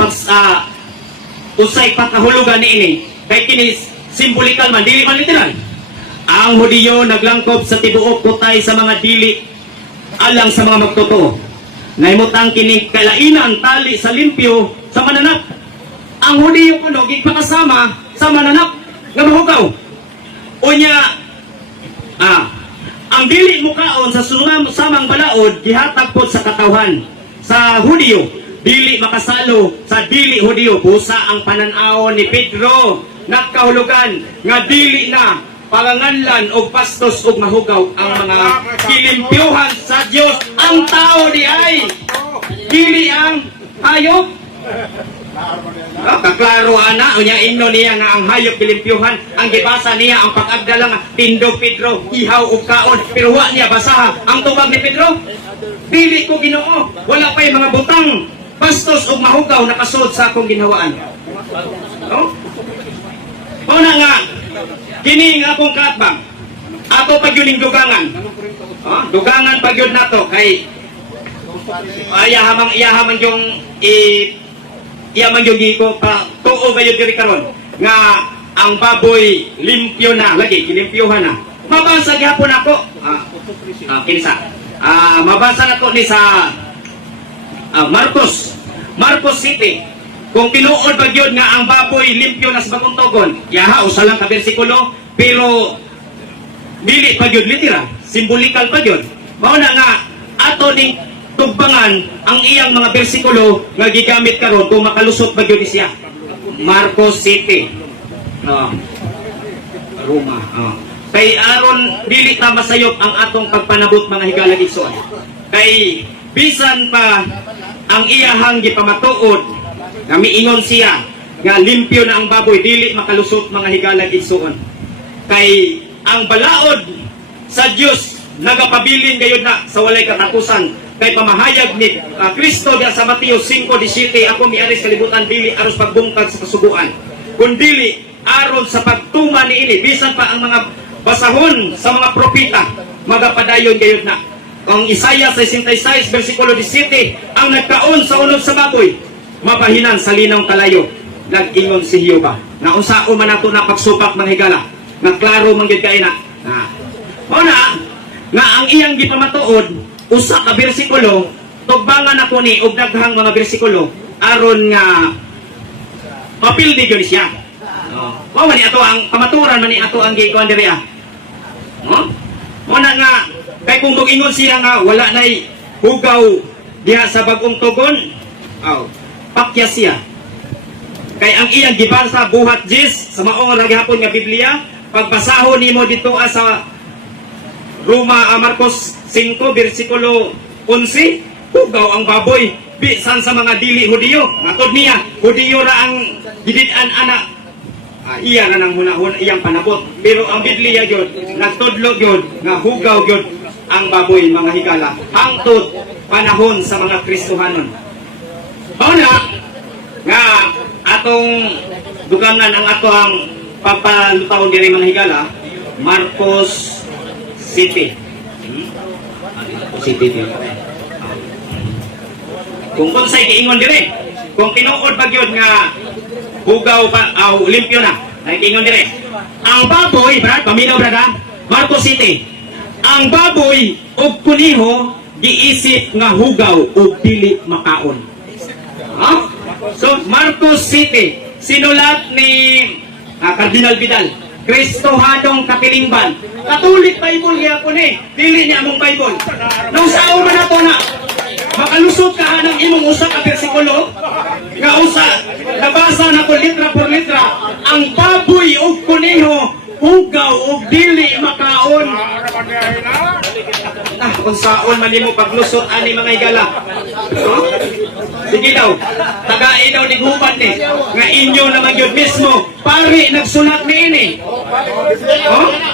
usay patahulugan ni ini. Kay kini simbolikal man, dili man literal. Ang Hudiyo naglangkob sa tibuok kutay sa mga dili alang sa mga magtotoo. Naimutang kini kalainan tali sa limpyo sa mananap. Ang Hudiyo kuno gipakasama sa mananap nga mahugaw. Unya ang dili mukaon sa samang balaod gihatag pod sa katawhan. Sa Hudiyo dili makasalo sa dili Hudiyo. Busa ang pananaw ni Pedro nakahulugan nga dili na panganganlan og pastos og mahugaw ang mga kilimpyuhan sa Dios. Ang tao di ay dili ang hayop. Kaklaro ana unya inno niya nga ang hayop kilimpyuhan. Ang gibasa niya ang pag-agdala nga tindog Pedro ihaw og kaon, pero wa niya basaha ang tubag ni Pedro. Dili ko Ginoo, wala pay mga butang pastos og mahugaw nakasud sa akong ginhawaan. No? Una nga kini nga akong kaatbang ato pag yun dugangan. Dugangan pag yun nato kay iyahamang yung iyaman yung giko pa tuo kayo diri karon nga ang baboy limpyo na lagi kilimpyuhan na. Mabasa gyapon ako kinsa mabasa na ko ni sa Marcos City. Kung tinuod ba yun nga ang baboy limpyo na sa bagong tugon, yaha usa lang ka bersikulo, pero dili pa yun literal, simbolikal pa yun. Mao na nga ato ning tugbangan ang iyang mga bersikulo nga gigamit karon kung makalusot ba yun siya. Marcos City. Roma. Kay aron dili ta masayop ang atong pagpanabot mga higala igsoon. Kay bisan pa ang iyahang gipamatuod nga miingon siya nga limpyo na ang baboy dili makalusot mga higala igsoon. Kay ang balaod sa Dios nagapabilin gayud na sa walay katapusan. Kay pamahayag ni Kristo diya sa Mateo 5:17, ako miari sa kalibutan dili aron pagbungkag sa kasuguan, kundi aron sa pagtuma niini. Bisan pa ang mga basahon sa mga propeta magapadayon gayud na. Ang Isaiah 66 versikulo 17, ang nagkaon sa unod sa baboy mabahinan sa linaw kalayo, nag-ingon si Jehova na unsao man ato na pagsupak mga higala nga klaro man gyud kay na. Una nga ang iyang gipamatuod usa ka bersikulo tugbangan ako ni og daghang mga bersikulo aron nga mapildi gyud siya. Mao man ni ato ang pamaturan man ni ato ang gikuan diri. Una nga kay kung ingon siya nga wala nay hugaw diha sa bagong tugon, pakya siya. Kay ang iyang gibasa buhat jis sa maong gihapon nga Biblia, pagbasahon nimo dito sa Marcos 5 bersikulo 11, hugaw ang baboy bisan sa mga dili Hudiyo. Matod niya, Hudiyo ra ang gidid-an anak. Iya na nang hunahon iyang panabot. Pero ang Biblia gyud nagtudlo gyud nga hugaw gyud ang baboy mga higala hangtod panahon sa mga Kristohanon. Una nga atong dugangan ang ato ang pagpalutahon diri mga higala, Marcos City. City diyo. Kung unsay giingon diri, kung tinuod ba gyud nga hugaw pa limpyo na, ay giingon diri. Ang baboy, brad, paminaw brad, Marcos City. Ang baboy og kuniho giisip nga hugaw og dili makaon. So Marcos City, sinulat ni Cardinal Vidal, Kristohanong Kapilingban. Katolik Bible gyapon dili ni among Bible. Nung sao man ato na makalusot ka ng imong usa ka bersikulo nga usa nabasa na ko litra por litra, ang baboy og kuniho hugaw og dili makaon. Kung saon man nimo paglusot ani mga higala. Sige daw, tagay daw ni gubat ni nga inyo naman yun mismo pari nagsulat niini.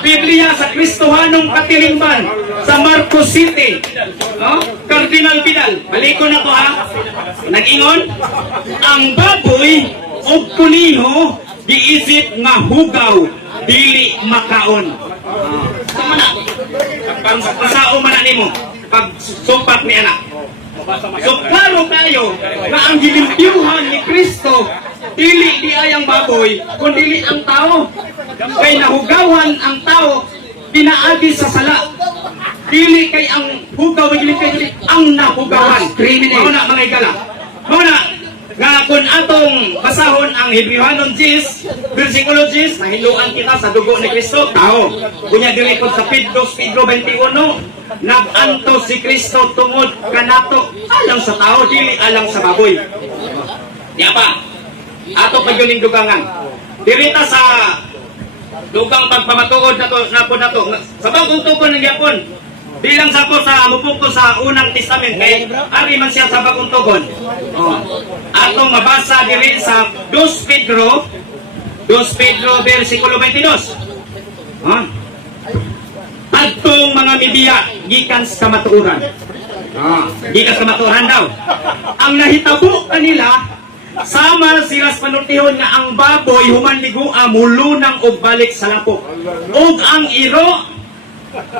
Biblia sa Kristohanong Katilingban sa Marcos City. Cardinal Vidal, baliko na to nag-ingon, ang baboy og kuniho giisip nga hugaw dili makaon. Sama na. Pasao man nimo pag sumpak ni anak. So klaro kayo nga ang gilimpyuhan ni Kristo dili di ay ang baboy kundi ang tao. Kay nahugawan ang tao pinaagi sa sala. Dili kay ang hugaw kay ang nahugawan. Mao na mga igala. Mao na nga kung atong basahon ang Hebrewanon 10 versikulo 10 nahiluan kita sa dugo ni Kristo tao. Kunya dili pod sa Pedro 21 nag-anto si Kristo tungod kanato alang sa tao dili alang sa baboy. Diya pa. Ato pagyoning dugangan. Dirita sa dugang pagpamatuod nato sa bagong tugon ng Yapon. Bilang sa ko sa mupok ko sa unang testament kay ari man siya sa bagong tugon. Atong mabasa diri sa 2 Pedro versikulo 22. Adtong mga media gikan sa kamatuoran. Gikan sa kamatuoran daw. Ang nahitabo kanila sama sila sa panultihon nga ang baboy human ligua mulunang og balik sa lapok. Og ang iro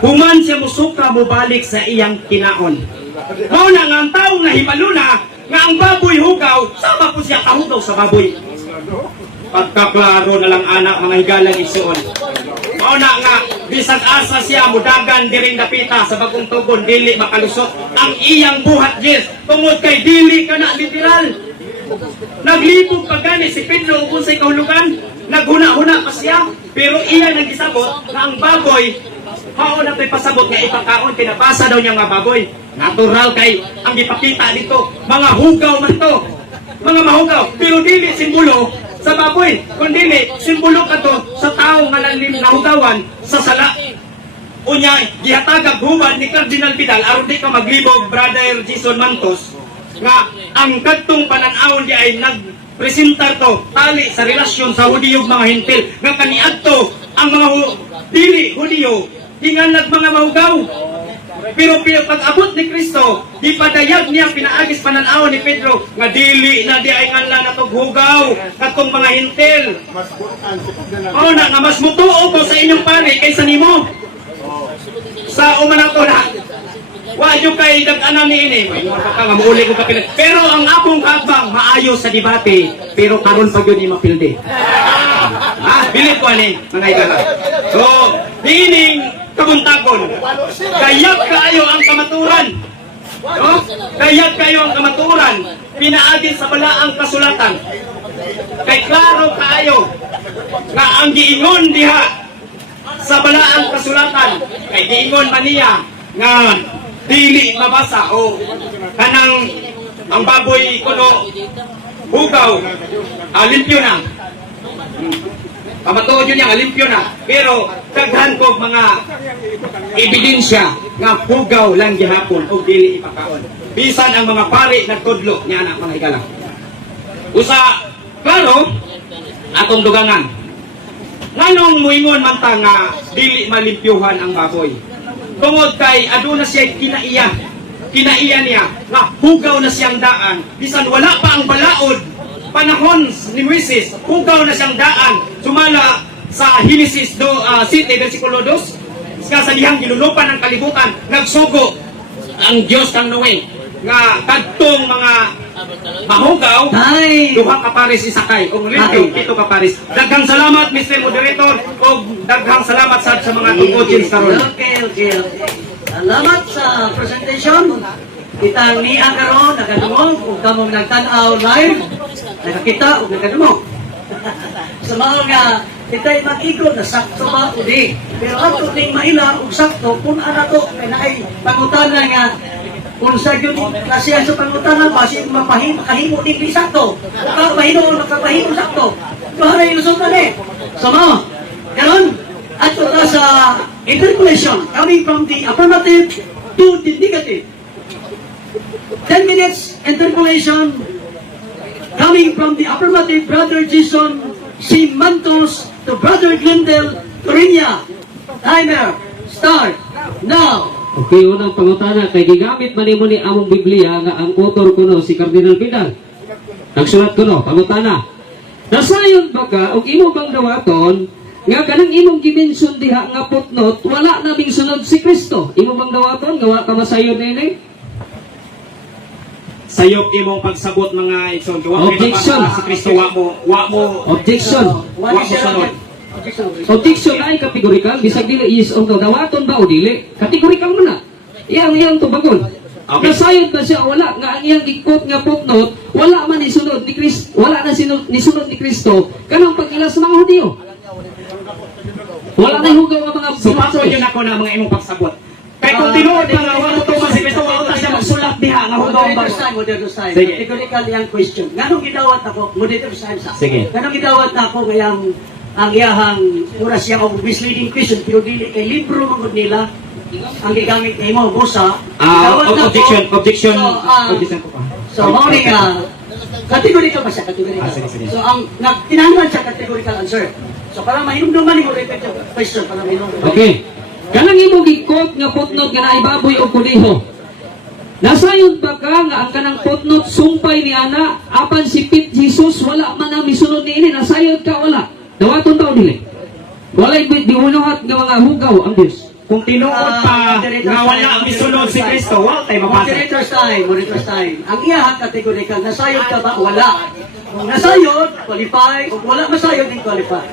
human siya musukra mo balik sa iyang kinaon. Mao na nga ang taong nahibalo na nga ang baboy hugaw, sama po siya kahugaw sa baboy. Pagkaklaro na lang anak mga higalang isuon. Mao na nga bisag asa siya mudagan diring dapita sa bagong tugon dili makalusot ang iyang buhat yes tungod kay dili kana literal. Naglibog pa gani si Pedro kung sa kahulugan, naghuna-huna pa siya, pero iya nagisabot na ang baboy mao na to'y pasabot nga ipakaon kinabasa daw niya nga baboy. Natural kay ang ipakita dito mga hugaw man to. Mga mahugaw, pero dili simbolo sa baboy, kundi simbolo kato sa tao nga nahugawan sa sala. Unya gihatagag hubad ni Cardinal Vidal aron di ka maglibog Brother Jason Mantos nga ang kadtong panan-awon di ay nagpresentar to tali sa relasyon sa Hudiyo mga Hintil nga kaniadto ang mga dili Hudiyo hinganag mga mahugaw. Pero pag abot ni Kristo, di padayag niya pinaagis panan-awon ni Pedro nga dili na di ay nganlan natog hugaw katong mga Hintil. O na nga mas mutuo ko sa inyong pare kaysa nimo. Sa umanato na wa yung kay dag-anan ni ini nga mauli ko kapilit. Pero ang akong habang maayo sa debate pero karon pag yun mapilde. Bilib ko ani mga igala. So, meaning kabuntagon. Kayat kayo ang kamaturan. No? Kayat kayo ang kamaturan. Pinaagin sa balaang kasulatan. Kay klaro kayo nga ang giingon diha sa balaang kasulatan. Kay giingon man niya nga dili mabasa o kanang ang baboy kuno hugaw limpyo na. Pamatuod yun niya, limpyo na. Pero daghan ko mga ebidensya nga hugaw lang gihapon o dili ipakaon. Bisan ang mga pari nagtudlo niya na mga higala. Usa, klaro, atong dugangan. Nganong muingon man ta nga dili malimpyuhan ang baboy? Tungod kay aduna siya kinaiya niya nga hugaw na siyang daan. Bisan wala pa ang balaod panahon ni Moises, hugaw na siyang daan. Sumala sa Genesis 7 versikulo 2, sa dihang gilulupan ng kalibutan, nagsugo ang Diyos kang Noe nga kadtong mga mahugaw, duha ka pares isakay, o limpyo, pito ka pares. Daghang salamat Mr. Moderator, o daghang salamat sa mga tungkol karon. Okay. Salamat sa presentation. Kitang ni karon nakadumog kung kamo nagtan-aw live, nakakita o nakadumog. Sa mga nga kita'y mag-ikot na sakto ba o di. Pero ato ting maila o sakto kung ano to kay naay pangutana nga kung sa yun klasiyan sa pangutana basi makahimo din di sakto. Kung mahino o nakapahimo sakto. Bahara yung sultan eh. Sama. Karon ato na sa interpolation coming from the affirmative to the negative. 10 minutes interpolation coming from the affirmative, Brother Jason C. Mantos to Brother Glendale Torinia. Timer, start, now. Okay, unang pangutana, kay gigamit man nimo ni among Biblia nga ang author kuno si Cardinal Vidal. Nagsulat kuno, pangutana. Nasayon ba ka og imo bang dawaton nga kanang imong gimension diha nga footnote wala naming sunod si Kristo? Imo bang dawaton nga wa ka masayon nini? sayop imong pagsabot mga igsoon. Wa mo Objection. si Kristo wa mo Objection. Wala Wa mo siya sunod. objection. Objection ay kategorikal, bisag dili is on dawaton ba o dili. Kategorikal mo na. Iyang tubagon. Okay. Nasayod na siya, wala nga ang iyang ikot nga putnot, wala man isunod ni Kristo, wala na nisunod ni Kristo, kanang pag-ila sa mga Hudyo. Wala na hugaw ang mga So paso yun ako na mga imong pagsabot. Kay kung tinuod pa nga wa mo tuman si Kristo, wa ta siya magsulat diha nga hugaw ang Moderator bago. time, moderator time. Sige. Categorical yung question. Nganong gidawat ako, moderator time sa. Sige. Nganong gidawat ako ngayang ang iyahang oras siya o misleading question pero dili kay libro magud nila ang gigamit nimo busa. Gidawat na ko. Objection. So, So, morning, categorical ba siya? Categorical. Sige, sige. So, ang tinanong siya categorical answer. So, para mahinumduman mo repeat yung question para mahinumduman. Okay. Kanang imong ikot nga putnot nga naay baboy o kuneho. Nasayod ba ka nga ang kanang putnot sumpay ni ana apan si Pit Jesus wala man ang misunod ni ini nasayod ka wala. Dawaton taw dili. Walay diunuhat nga mga hugaw ang Dios. Kung tinuod pa nga wala ang misunod si Kristo, wa tay mabasa. Moderator's time, moderator's time. Ang iyahang categorical, nasayod ka ba? Wala. Kung nasayod, qualify. Kung wala masayod, din qualify.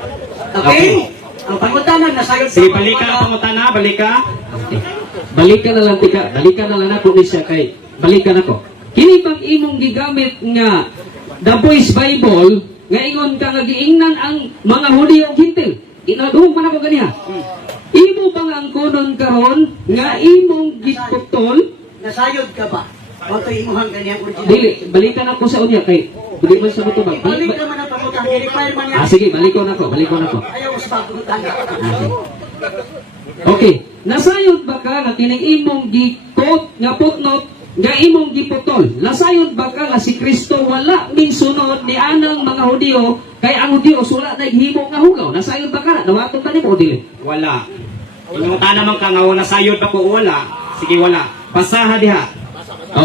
Okay? Ang pangutanan, nasayod ka Sige, ba? balik ka Wala. pangutana, balik ka. Balikan na lang tika, balikan na lang ako ni siya kay balikan ako. Kini pag imong gigamit nga The Voice Bible nga ingon ka nga giingnan ang mga Hudyo ug Hintil. Inaduhog man ako ganiha. Imo bang ang kunon karon nga imong giputol? Nasayod ka ba? O ito imuhang ganyan original. Dili, balikan ako sa unya kay dili man sa buto ba. Balik naman ang pangutang. I-require man yan. Sige, balikon ako, balikon ako. Ayaw ko sa pagkutan. Okay, nasayod ba ka nga kining imong gikot nga putnot nga imong giputol? Nasayod ba ka nga si Kristo wala ming sunod ni anang mga Hudyo kay ang Hudyo wala na himo nga hugaw? Nasayod ba ka na? Dawaton ka nimo o dili? Wala. Pangutana man ka nga wala sayod pa ko wala. Sige wala. Basaha diha.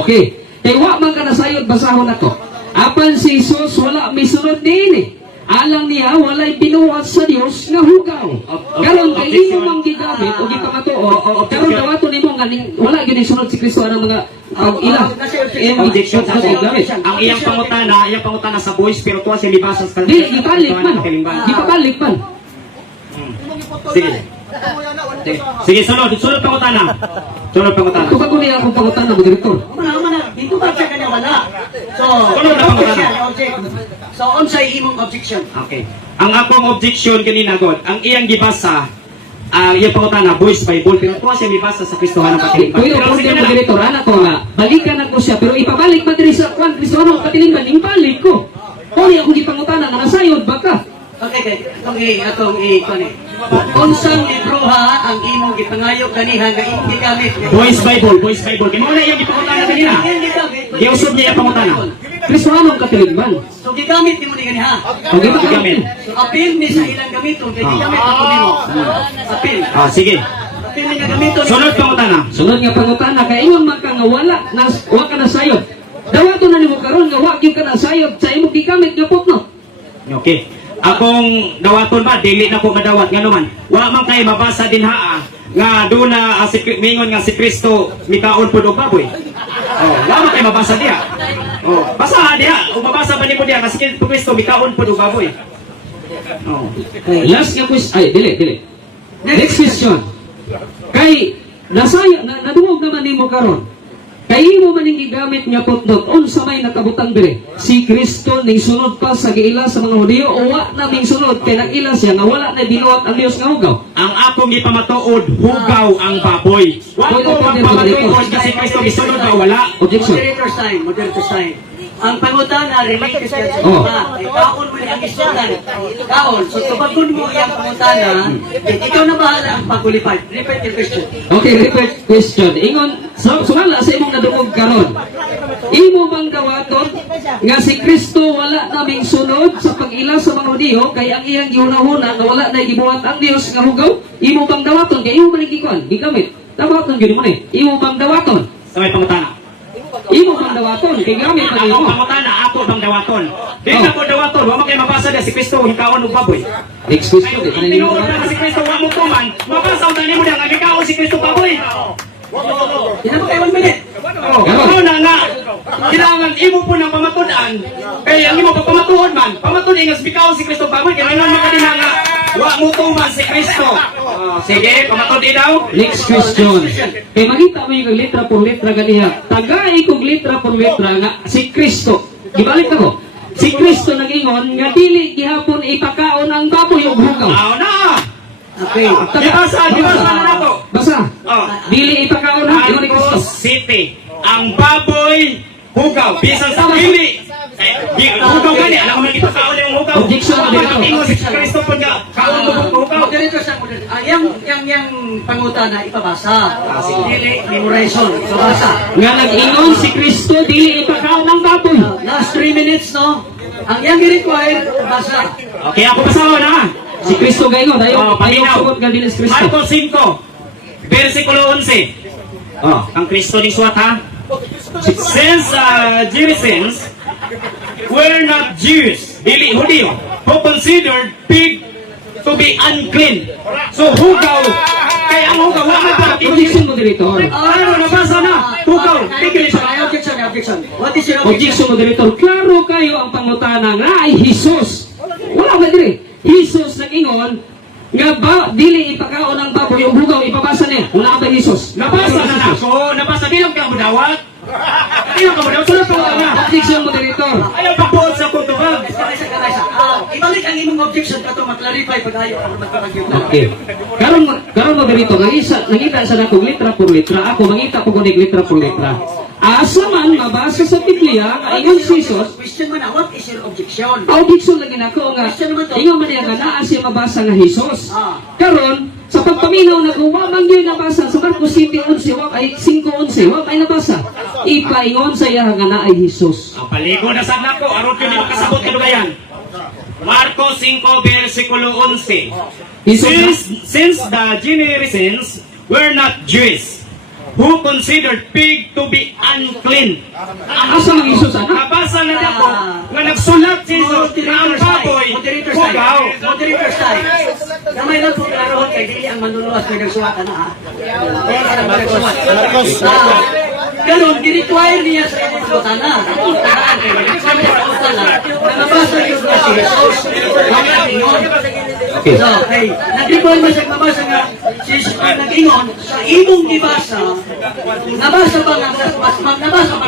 Okay. Kay wa man ka nasayod basahon ako. Apan si Jesus wala misunod niini. Alang niya walay binuhat sa Dios nga hugaw. Karon kay imo mang gigamit o gipamatuo. Karon dawaton nimo nga wala gyud sunod si Kristo ang mga pag-ila. Objection sa gamit. Ang iyang pangutana sa voice pero tuwa siya libasa sa Dili, gibalik man. Gipabalik man. Sige. Sige, sunod pangutana. Sunod pangutana. Kung ako niya akong pangutan na direktor. Mana, dito ba siya kanya wala? So, Ano na pangutana? So, unsay imong objection? Okay. Ang akong objection kanina God, ang iyang gibasa iyang pangutana voice Bible pero tuwa siya libasa sa Kristohanan patilimban. Kuya, Pero kung sige yung na. direktor, anak ko nga, balikan ako siya, pero ipabalik ba diri sa kwan, Kristohanan patilimban, impalik ko. Kung niya akong gipangutanan, nga nasayod ba ka? Okay, atong i-kone. Unsang libro ha ang imong gipangayo kaniha nga imong gigamit? Voice Bible. Kaya mo na iyang gipangutana kanina. Giusog niya yung pangutana. Kristohanan patilimban. So gigamit nimo ni kaniha. O Gigamit. So apil ni sa ilang gamiton kay gigamit ako nimo. Apil. Sige. Apil ni nga gamiton. Sunod pangutana. Sunod nga pangutana, kay ingon man ka nga wala ka nasayod. Dawato na nimo karon nga wa gyud ka nasayod sa imong gigamit nga putno. Okay. Akong dawaton ba dili na ko madawat nga naman. Wa man kay mabasa din haa nga duna mingon nga si Kristo mikaon pud og baboy. Oh, wa man kay mabasa diha. Oh, basa diha. O mabasa ba nimo diha nga si Kristo mikaon pud og baboy. Oh. Last nga question, ay, dili. Next question. Kay, nadungog naman nimo karon. Kay imo man ning gigamit nga putnot, unsa may nakabutang dire? Si Kristo ning sunod pa sa giila sa mga Hudyo o wa na ning sunod kay nag-ila siya nga wala na binuhat ang Dios nga hugaw. Ang akong gipamatuod hugaw ang baboy. Wa ko magpamatuod nga si Kristo misunod ba wala. Objection. Moderator's time. Ang pangutana related siya sa Oh. iba. Kaon mo ang istolan. Kaon. So tupagkon mo yung pangutana, ikaw na bahala ang pag-qualify. Repeat your question. Okay, repeat question. Ingon, sumala sa imong nadungog karon. Imo bang dawaton nga si Kristo wala naming sunod sa pag-ila sa mga Hudyo kay ang iyang gihunahuna nga wala na gibuhat ang Dios nga hugaw? Imo bang dawaton kay imo man gikuan? Gigamit. Dawaton gyud mo ni. Imo bang dawaton? Sa may pangutana. Imo bang dawaton kay gamit man Ako imo. pangutana, ako bang dawaton? Di na ko dawaton, wa man kay mabasa diha si Kristo hikaon og baboy. Next question, di pa na nimo Tinuod na si Kristo wa mo tuman, mabasa utan nimo diha nga hikaon si Kristo baboy. Ina mo kay 1 minute. Oh, ano na nga, kailangan imo po ng pamatudan, kaya ang imo pagpamatuhon man, pamatudan nga bikaw si Kristo baboy, kaya ano makadina nga, wa mo tuman si Kristo. Sige, pamatudi daw. Next question. Kay makita mo yung litra por litra ganiha. Tagay kog litra por litra nga si Kristo. Gibalik ako. Si Kristo nag-ingon nga dili gihapon ipakaon ang baboy ug hugaw. Aw na. Okay. Gibasa na nato. Basa. Oh. Dili ipakaon ang ingon ni Kristo. Marcos City, ang baboy hugaw, bisan sa pili. Hugaw gani, alam mo kita kaon yung hugaw. Objection, Moderator. Ingon si Kristo po nga, kaon mo hugaw. Moderator sa moderator. Yang pangutan na ipabasa. Dili memorization. Ipabasa. Nga nag-ingon si Kristo dili ipakaon ang baboy. Last 3 minutes, no? Ang yang required, basa. Okay, ako pasawa na. Si Kristo gaingon Oh, ayo paminaw. sugot nga dili si Kristo. Marcos 5, versikulo 11. Oh, ang Kristo ni Suat ha? Since Gerasenes were not Jews, dili Hudiyo, who considered pig to be unclean. So hugaw, kaya ang hugaw, wala pa. Objection, Moderator. Ano, nabasa na. Hugaw, tigil siya. Objection. What is your Objection, Moderator. Klaro kayo ang pangutana nga ay Jesus. Wala ba diri? Jesus nag-ingon nga ba dili ipakaon ang baboy ug hugaw ipabasa niya. Wala ba Jesus? Nabasa na ako, nabasa bilang ka mo dawat. Bilang ka mo dawat, sunod pa na. Objection, Moderator. Ayaw pagbuot sa kutubag. Ibalik ang imong objection ka to maklarify pag ayo ang magpapagyo. Okay. Karon Moderator, nangita sa nako litra por litra. Ako mangita ko kunig litra por litra. Asa man mabasa sa Biblia nga ingon si Jesus. Question man na, what is your objection? Objection lagi nako nga ingon man niya nga naa siya mabasa nga Jesus. Ah. Karon sa pagpaminaw na wa man gyud nabasa sa Marcos 7:11 wa ay 5:11 wa ay nabasa. Ipaingon sa iya nga naa ay Jesus. Ang paligo na sa nako, aron ko di makasabot kadugayan. Marcos 5 versikulo 11. Since the Gerasenes were not Jews, who considered pig to be unclean. Asa man Jesus ana? Nabasa na ako nga nagsulat si Jesus na ang baboy hugaw. Moderator side. Gamay lang po klarohon kay dili ang manluluwas kay nagsuwatan na ha. Ganun, di-require niya sa imong pangutana. Nabasa yun na si Jesus. Wala ingon. Okay. So, hey, nag-require mo siya mabasa nga si Jesus ang nag-ingon sa imong ibasa. Nabasa pa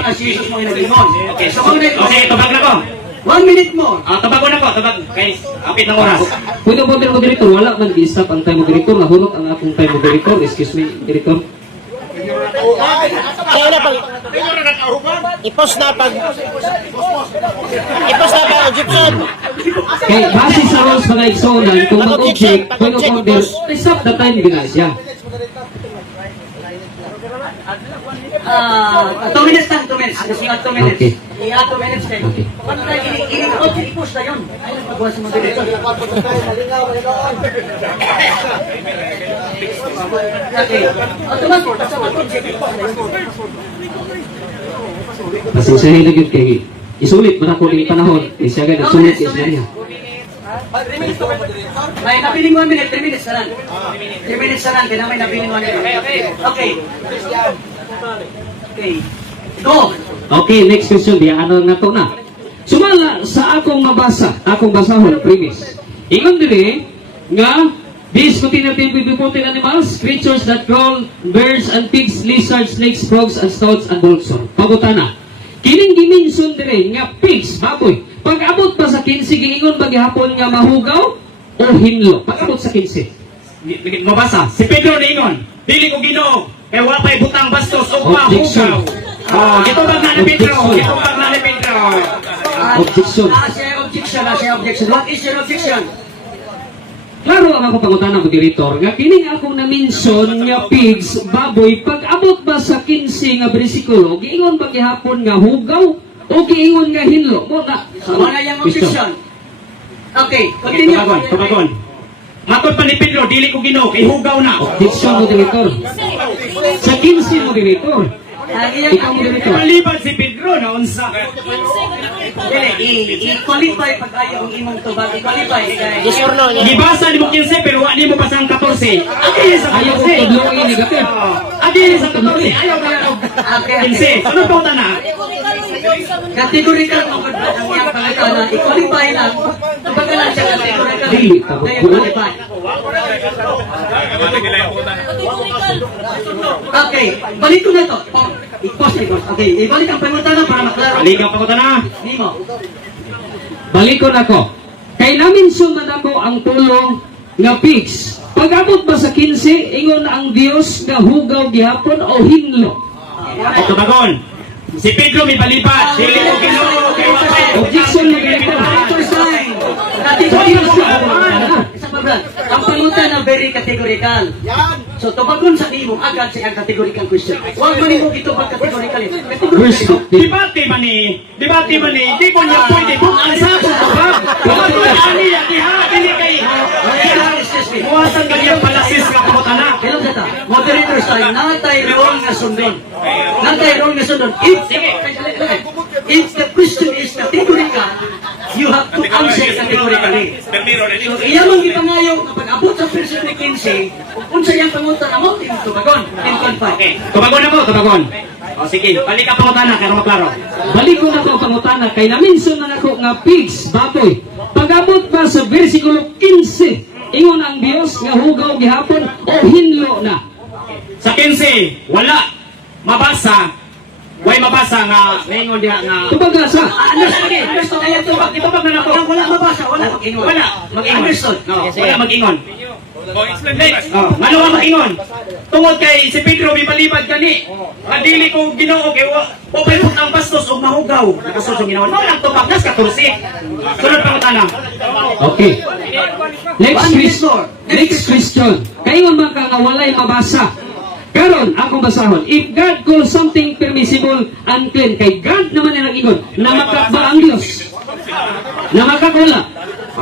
nga si Jesus mo yung nag-ingon. Okay, So, kung okay, tabag na ko. 1 minute more. Tabag ko na ko, tabag. Guys, apit ng oras. Pwede mo Moderator, wala man gi-stop ang time Moderator, nahulot ang akong time Moderator. Excuse me, Moderator. Kaya na pag i-post na pag Egyptian. Kay base sa rules mga igsoon, kung mag-object, kung mag-order, stop the time guys, yeah. 2 minutes lang, 2 minutes. Kasi nga 2 minutes. Okay. Iya, 2 minutes kayo. Okay. Paano tayo i-object, i-push na yun? Ayun, pagbuha si moderator. Okay. Automatic, basta mag-object, i-push na yun. Pasensyahin na yun kay isulit man ako ng panahon. Siya ganun, sulit is na niya. May napiling 1 minute, 3 minutes na lang. 3 minutes na lang, kaya may napiling 1 minute. Okay. Okay. Go! Okay, next question. Di ano na to na. Sumala sa akong mabasa, akong basahon, premise. Ingon diri nga these contain reported animals, creatures that crawl, birds and pigs, lizards, snakes, frogs, and stoats, and also. Pagutana. Kining dimension diri nga pigs, baboy. Pag abot pa sa 15, giingon ba gihapon nga mahugaw o hinlo? Pag abot sa 15. Mabasa, si Pedro na ingon, dili ko Ginoo, kaya wala pa'y butang bastos o Objection. mahugaw. Gitubag na ni Pedro, gitubag na ni Pedro. Objection. Siya objection. What is your objection? Klaro ang ako pangutana mo Moderator nga kining akong na-mention nga pigs, baboy, pag abot ba sa 15 nga bersikulo, giingon ba gihapon nga hugaw o giingon nga hinlo? Mo na. Ano na yung objection? Okay, continue. Tubagon. Matod pa ni Pedro, dili ko Ginoo, kay hugaw na. Objection Moderator. Sa 15 Moderator. Ang iyang Ikaw moderator. Maliban si Pedro na unsa. i-qualify pag ayaw ang imong tubag. I-qualify. Yes or no? Gibasa ni mo 15 pero wa ni mo pasang 14. Adi sa Ayaw ko 14. tudloin negative. Adi sa 14. Ayaw kaya og Okay. 15. Ano to na? Categorical mo kung ang iyang pangitana. I-qualify lang. Kapag ka lang siya categorical. Dili, tapos Kaya po. qualify. Okay. Balik ko na to. Oh, i-post na i-post. Okay. Ibalik ang pangitana para maklaro. Aligaw pa ko ta na. Nimo. Balikon ako. Kay namin suman ako ang tulong nga pigs. Pag-abot ba sa 15, ingon ang Dios nga hugaw gihapon o hinlo? O tubagon. Si Pedro may balibat. Dili mo Ginoo kay wa pa. Objection na ganito. Director sign. Isa pa, Brad. Ang pangutan na very categorical. So, tubagon sa nimo agad sa ang categorical question. Huwag mo nimo ito pag categorical. Verse 15. Debate man ni. Di ko niya pwede kung ang sa tubag. Tubagon ani ya diha dili kay. Buwasan kanya palasis nga pangutana. Hello, Zeta. Moderator sign. Natay wrong nga sundon. Natay wrong nga sundon. If the question is categorical, you have to answer categorically. So, iya mong ipangayo na pag-abot sa verse ni 15, kung sa iyang pangutan na mo, tubagon. In confine. Okay. Tubagon na po, tubagon. O sige, balik ka pangutana kay maklaro. Balikon ako pangutana kay namin suman ako nga pigs, baboy. Pag-abot ba sa versikulo 15, ingon ang Dios nga hugaw gihapon o hinlo na? Sa 15, wala mabasa. Way mabasa nga maingon diha nga Tubagasa. Understood. Understood. Ayaw tubag. Itubag na nako. Wala mabasa. Wala mag-ingon. Wala mag-ingon. Understood. No, wala mag-ingon. Next. Ano ang mag-ingon? Tungod kay si Pedro may palibad kani. Kadili ko Ginoo kay wa pupayot ang bastos og mahugaw. Nakasusong Ginoo. Mao lang tubag nas 14. Sunod pangutana. Okay. Next question. Kaingon man ka nga walay mabasa. Karon akong basahon. If God calls something permissible unclean, kay God naman ang ingon, namakak ba ang Dios? Namakak wala.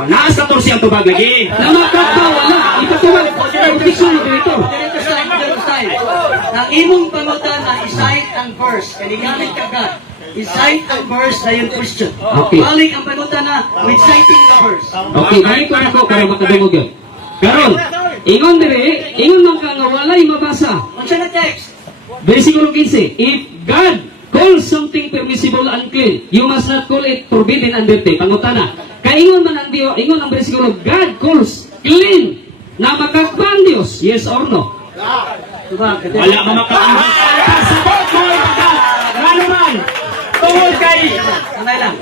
Naas 14 ang tubag lagi. Namakak ba wala? Ipatuwag. Objection na dito. Director sign. Director sign. Ang imong pangutan na i-cite ang verse. Kanigamit ka God. I-cite ang verse na yung question. Okay. Balik ang pangutan na with citing the verse. Okay, balik ko na ko para makadungog yun. Karon, ingon dire, ingon man ka nga walay mabasa. Ano siya na text? Versikulo 15, if God calls something permissible unclean, you must not call it forbidden and dirty. Pangutana. Kaya ingon man ang Dios, ingon ang versikulo, God calls clean na makakbang Dios, yes or no? Diba? Wala mamakak. Pasabot mo ipaka. Ano man? Tungod kay Sanay lang.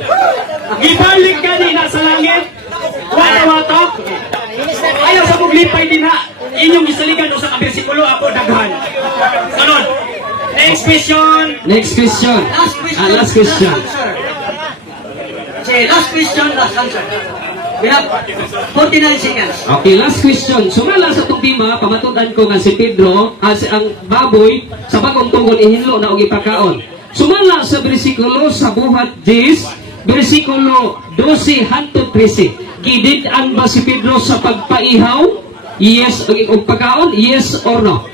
gibalik ka ni na sa langit. Wata-wata. Ayaw sa puglipay din ha. Inyong gisaligan o sa bersikulo ako daghan. Sunod. Next question. Next question. Last question. Last question. answer. Say, last question, last answer. We have 49 seconds. Okay, last question. Sumala sa itong tema, pamatudan ko nga si Pedro, ang baboy, sa bagong tungkol ihinlo na og ipakaon. Sumala sa bersikulo sa buhat 10, bersikulo 12 hangtod 13. Gidid-an ba si Pedro sa pagpaihaw? Yes o pagkaon? Yes or no?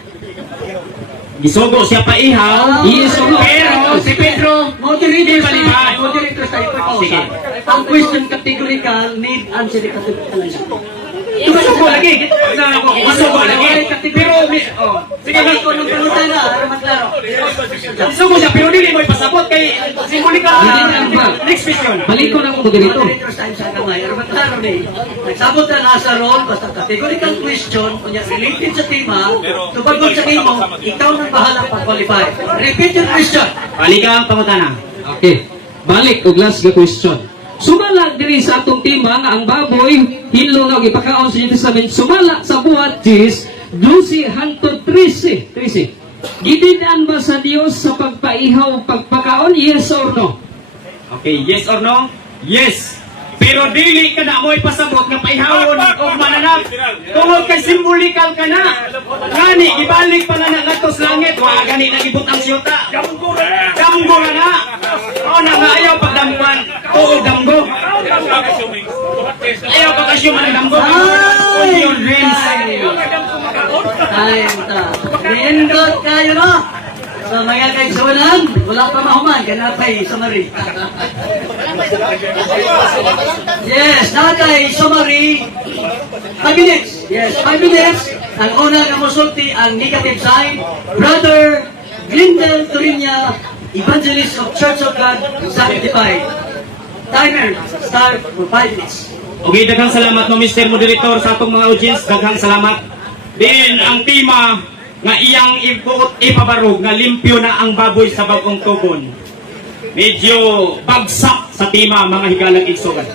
Gisugo siya pa ihaw. Yes or no? Pero si Pedro, Moderator Di balikan. Moderator tayo. Sige. Ang question categorical, need answer the categorical answer. masugo lagi. Masugo lagi. Pero, Sige, mas ko nung pangutan na, para maklaro. sugo siya, pero dili mo ipasabot kay simbolika. Next question. Balik ko na mo dito. Moderator's time sa kamay. Pero maklaro ni, nagsabot na nasa role, basta categorical question, kunya related sa tema, tubagon sa imo, ikaw nang bahala pag-qualify. Repeat your question. Palika ang pangutana. Okay. Balik og last ga question. Sumala diri sa atong tema nga ang baboy hinlo nga gipakaon sa New Testament sumala sa buhat 10 12 hangtod 13. Gidid-an ba sa Dios sa pagpaihaw pagpakaon? Yes or no? Okay, yes or no? Yes. Pero dili ka na mo ipasabot nga paihawon o mananap. Tungod kay simbolikal ka na. Gani, ibalik pa na ngadto sa langit. Wa gani nagibutang siyota. Damgo ka na. O na nga ayaw pagdampan. Tuog damgo. Ayaw pag-assume ang damgo. Onion rings. Time ta. Nindot kayo no? So mga guys, Isawanan, wala pa mahuman, kanapay summary. Yes, nakay summary. 5 minutes. Yes, 5 minutes. Ang una na musulti ang negative sign. Brother Glendale Turinya, Evangelist of Church of God, Sanctified. Timer, start for 5 minutes. Okay, daghang salamat no Mr. Moderator sa atong mga audience, daghang salamat. Din ang tema nga iyang ipabarog nga limpyo na ang baboy sa bagong tugon. Medyo bagsak sa tema mga higalang igsugan.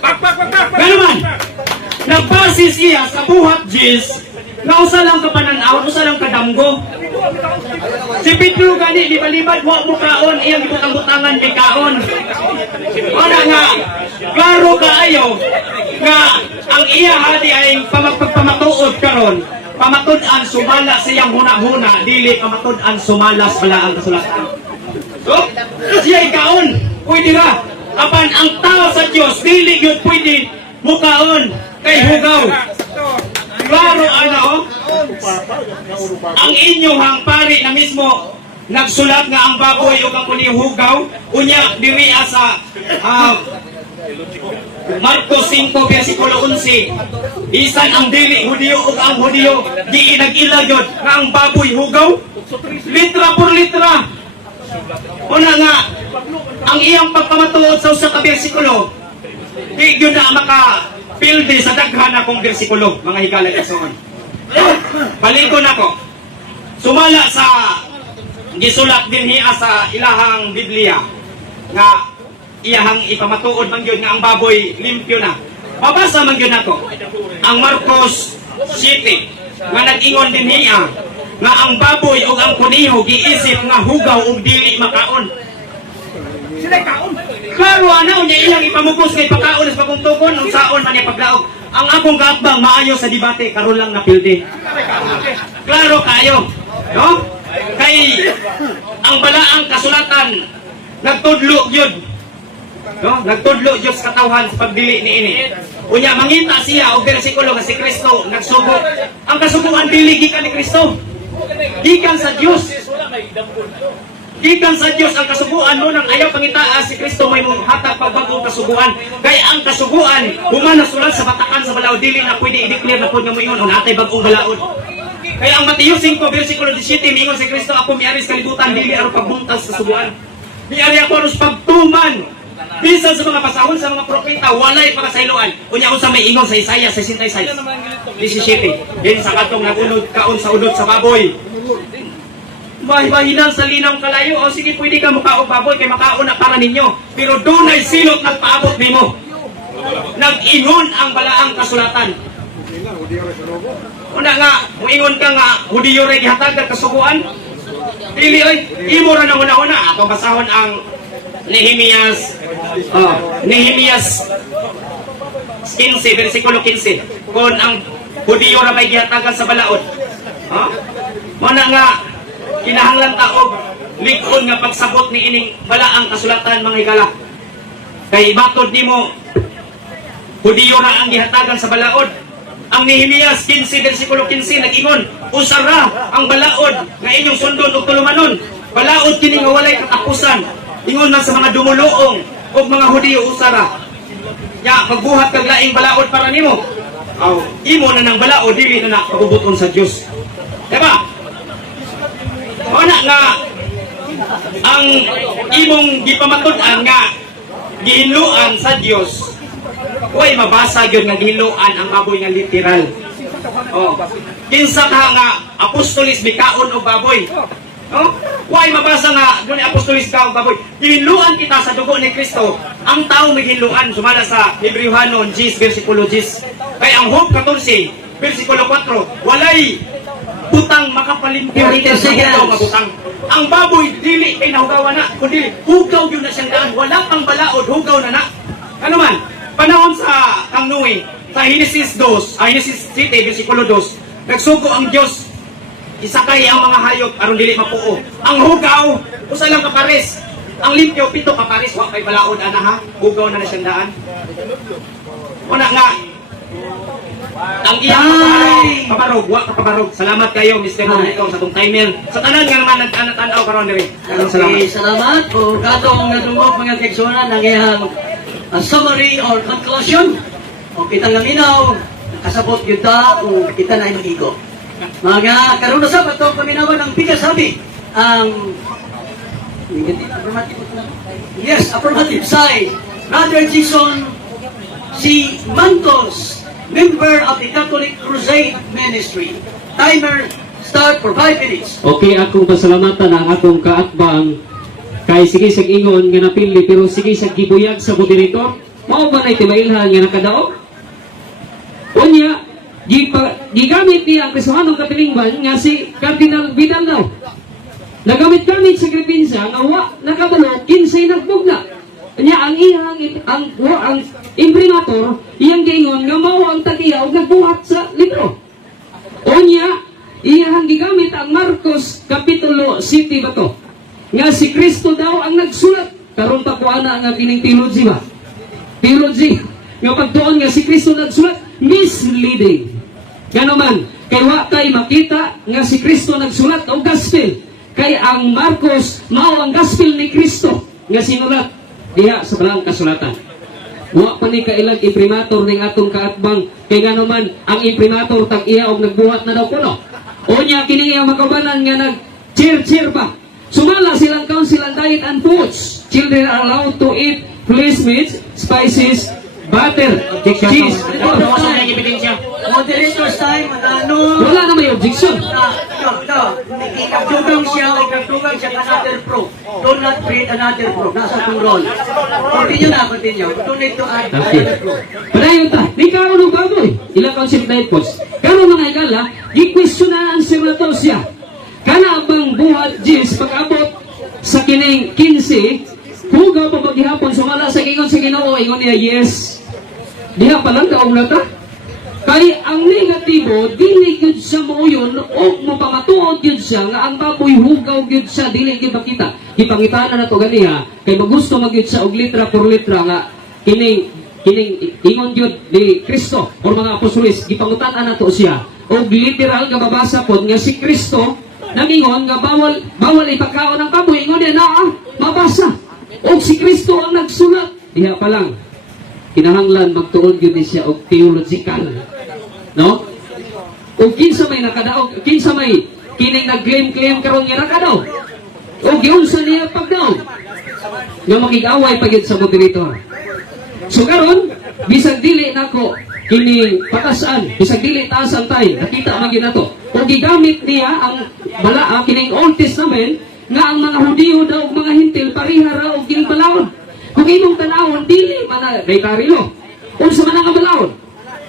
Pero man, nagbasis iya sa buhat Jis nga usa lang kapananaw, usa lang kadamgo. Si Pedro gani di balibad wa mo kaon iyang ibutang-butangan kay kaon. Wala nga klaro kaayo nga ang iya hadi ay pamatuod karon. Pamatud-an sumala siyang huna-huna, dili pamatud-an sumalas bala ang kasulatan. So, siya ikaon, pwede ra. Apan ang tao sa Dios dili gyud pwede mukaon kay hugaw. Klaro ano? Ang inyong pari na mismo nagsulat nga ang baboy ug ang kuni hugaw unya diri sa Marcos 5 versikulo 11. Bisan ang dili Hudiyo ug ang Hudiyo giinag-ila gyud nga ang baboy hugaw litra por litra. Una nga ang iyang pagpamatuod sa usa ka bersikulo di gyud na makapilde sa daghan akong bersikulo mga higala igsoon. Balikon ako. Sumala sa gisulat dinhi sa ilahang Biblia nga iyahang ipamatuod man gyud nga ang baboy limpyo na. Mabasa man gyud nato ang Marcos 7 nga nag-ingon dinhi nga ang baboy ug ang kuniho giisip nga hugaw ug dili makaon. Sila kaon. Klaro ana unya iyang ipamugos kay pagkaon sa pagungtugon unsaon man iya paglaog. Ang akong kaatbang maayo sa debate karon lang napildi. Klaro kayo, no? Kay ang balaang kasulatan nagtudlo gyud. No? Nagtudlo Diyos katawhan sa pagdili niini. Unya mangita siya og bersikulo nga si Kristo nagsugo. Ang kasuguan dili gikan ni Kristo. Gikan sa Dios. Gikan sa Dios ang kasuguan mo nang ayaw pangitaa si Kristo may hatag pagbagong kasuguan. Kay ang kasuguan human nasulat sa batakan sa balaod dili na pwede i-declare na pud nga moingon natay bagong balaod. Kaya ang Mateo 5 versikulo 17 mingon si Kristo ako miari sa kalibutan dili aron pagbuntas sa kasuguan. Miari ako aron pagtuman. Bisan sa mga pasahon sa mga propeta, walay pakasayloan. Unya unsa may ingon sa Isaiah 66. 17. Din sa katong nagunod kaon sa udot sa baboy. Mahibahinan sa linaw kalayo. O sige, pwede ka mukaog baboy kay makaon na para ninyo. Pero dunay silot nagpaabot nimo. Nag-ingon ang balaang kasulatan. Una nga, muingon ka nga Hudiyo ray gihatag kag kasuguan. Dili oy, imo ra nang una-una atong basahon ang Nehemias 15 versikulo 15 kung ang Hudiyo ra may gihatagan sa balaod. Mana nga kinahanglan ta og lig-on nga pagsabot ni ining balaang kasulatan mga higala. Kay matod nimo Hudiyo ra ang gihatagan sa balaod. Ang Nehemias 15 versikulo 15 nag-ingon, usara ang balaod nga inyong sundon ug tulumanon. Balaod kini nga walay katapusan. Ingon man sa mga dumuluong o mga Hudiyo usara. Ya, magbuhat kag laing balaod para nimo. Imo na nang balaod dili na pagubuton sa Dios. Diba? Ana nga ang imong gipamatud-an nga gihinluan sa Dios. Way mabasa gyud nga gihinluan ang baboy nga literal. Kinsa ka nga apostolis bikaon og baboy. Why mabasa nga doon apostolis ka baboy. Hinluan kita sa dugo ni Kristo. Ang tao may hinluan sumala sa Hebrewano 10 versikulo 10. Kay ang Job 14 versikulo 4 walay butang makapalimpyo sa mabutang. Ang baboy dili kay nahugawan na kundi hugaw gyud na siyang daan. Wala pang balaod hugaw na. Ano man panahon sa Noe sa Genesis 2 Genesis 7 versikulo 2 nagsugo ang Dios isakay ang mga hayop aron dili mapuo. Ang hugaw usa lang kapares. Ang limpyo 7 kapares wa kay balaod ana ha. Hugaw na siyang daan. Una nga ang iyang kabarog, wa ka kabarog. Salamat kayo, Mr. Moderator, sa itong timer. Sa tanan nga naman, nagtanataw karon diri. Salamat. Okay, salamat po katong nadungog mga kaigsunan ng iyang summary or conclusion. O kita nga minaw, kasabot yun ta o kita na imagigo. Mga karoon na sa bato, paminawan ng bigas sabi ang affirmative side. Brother Jason C. Mantos, member of the Catholic Crusade Ministry. Timer start for 5 minutes. Okay, akong pasalamatan ang akong kaatbang kay sige sa ingon nga napili pero sige sa gibuyag sa moderator. Mao ba na itimailhan nga nakadaog? Unya, gigamit niya ang Kristohanong Katilingban nga si Cardinal Vidal daw. Nagamit-gamit sa Kripinsa nga wa nakabalo kinsay nagbugna. Unya ang ang imprimator iyang giingon nga mao ang tagiya og nagbuhat sa libro. Unya, iyang gigamit ang Marcos Kapitulo 7 ba to? Nga si Kristo daw ang nagsulat. Karon pa ko ana nga kining theology ba? Theology. Nga pagtuon nga si Kristo nagsulat, misleading. Gano man, kay wa tay makita nga si Kristo nagsulat og gospel. Kay ang Marcos mao ang gospel ni Kristo nga sinulat diha sa balang kasulatan. Wa pa ni kailang imprimator ning atong kaatbang kay gano man ang imprimator tag iya og nagbuhat na daw kuno. Unya kini ang makabanan nga nag cheer pa. Sumala silang council on diet and foods. Children are allowed to eat flesh meats, spices, butter, cheese. Moderator's time, ano? Wala na may objection. Nagtugang siya o nagtugang siya another proof. Do not create another proof. Nasa itong role. Continue. Do need to add another proof. Padayon ta, di ka ano baboy. Ilang council diet foods. Karon mga igala, gi-question na ang senator siya. Kana bang buhat Jis pag-abot sa kining 15, hugaw pa maghihapon sumala sa ingon sa Ginoo, ingon niya yes. Diha pa lang daog na ta. Kay ang negatibo dili gyud siya muuyon o mapamatuod gyud siya nga ang baboy hugaw gyud siya dili gyud makita. Gipangitanan nato ganiha kay magusto magyud siya og litra por litra nga kining ingon gyud ni Kristo o mga apostoles gipangutanan nato siya og literal nga babasa pod nga si Kristo nangingon nga bawal ipakaon ang baboy ingon niya na mabasa og si Kristo ang nagsulat diha pa lang kinahanglan magtuon gyud ni siya og theological no o kinsa may nakadaog kinsa may kining nag-claim karon nga nakadaog o giunsa niya pagdaog nga makig-away pa gyud sa moderator so karon bisag dili nako kining patasan bisag dili taas ang tay nakita man gyud nato o gigamit niya ang balaa kining Old Testament nga ang mga Hudiyo daw ug mga Hintil pareha ra og kining balawon kung imong tanawon dili man na daytarilo unsa man ang balawon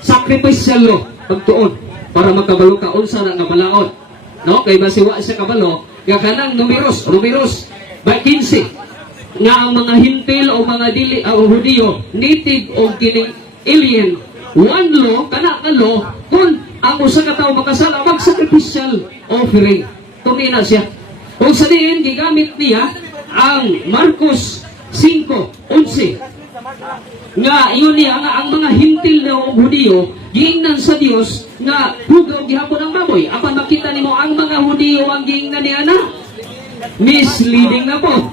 sacrificial law pagtuon para makabalo ka unsa na nga balaod no kay basiwa sa kabalo nga kanang numeros by 15 nga ang mga Hintil o mga dili o Hudiyo native o kining alien one law kana ka law kung ang usa ka tawo makasala mag sacrificial offering tumina siya kung sa diin gigamit niya ang Marcos 5:11 nga iyon niya nga ang mga Hintil daw o Hudiyo giingnan sa Dios nga hugaw gihapon ang baboy apan makita nimo ang mga Hudiyo ang giingnan niya na misleading na po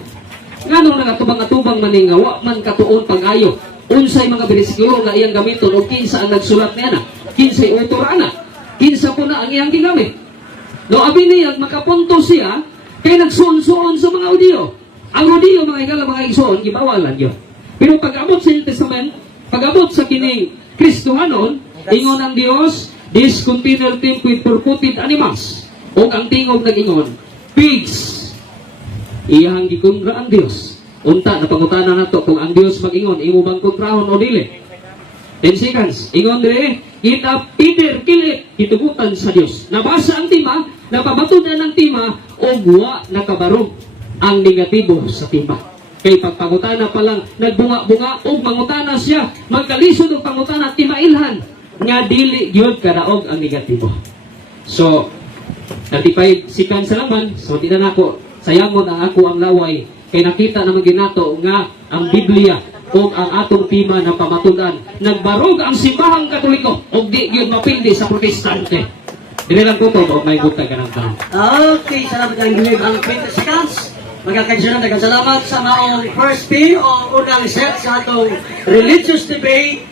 nganong nagatubang-atubang man nga wa man katuon pag-ayo unsay mga bersikulo nga iyang gamiton o kinsa ang nagsulat niya na kinsay autor ana kinsa po na ang iyang ginamit no abi niya makapunto siya kay nagsuon-suon sa mga Hudiyo ang Hudiyo mga igala mga igsoon gibawalan yun pero pag-abot sa New Testament pag-abot sa kining Kristohanon ingon ang Dios discontinued temp with purported animals o ang tingog nag-ingon pigs iyang gikontra ang Dios unta napangutana nato kung ang Dios mag-ingon imo bang kontrahon o dili 10 seconds ingon dire kita Peter kilit hitugutan sa Dios nabasa ang tima napabatudan ng tima og wa nakabarog ang negatibo sa tima kay pagpangutana pa lang nagbunga-bunga og mangutana siya magkalisod og pangutana timailhan nga dili gyud kadaog ang negatibo so 35 seconds lang so di na nako sayangon ang ako ang laway kay nakita naman ginato nga ang Biblia o ang atong tima na pamatudan. Nagbarog ang simbahang Katoliko o di yun mapildi sa Protestante. Dili lang po to, o may buta ka ng taon. Okay, salamat ang ginig ang 20 seconds. Magkakaisyon, salamat sa maong first P o unang set sa atong religious debate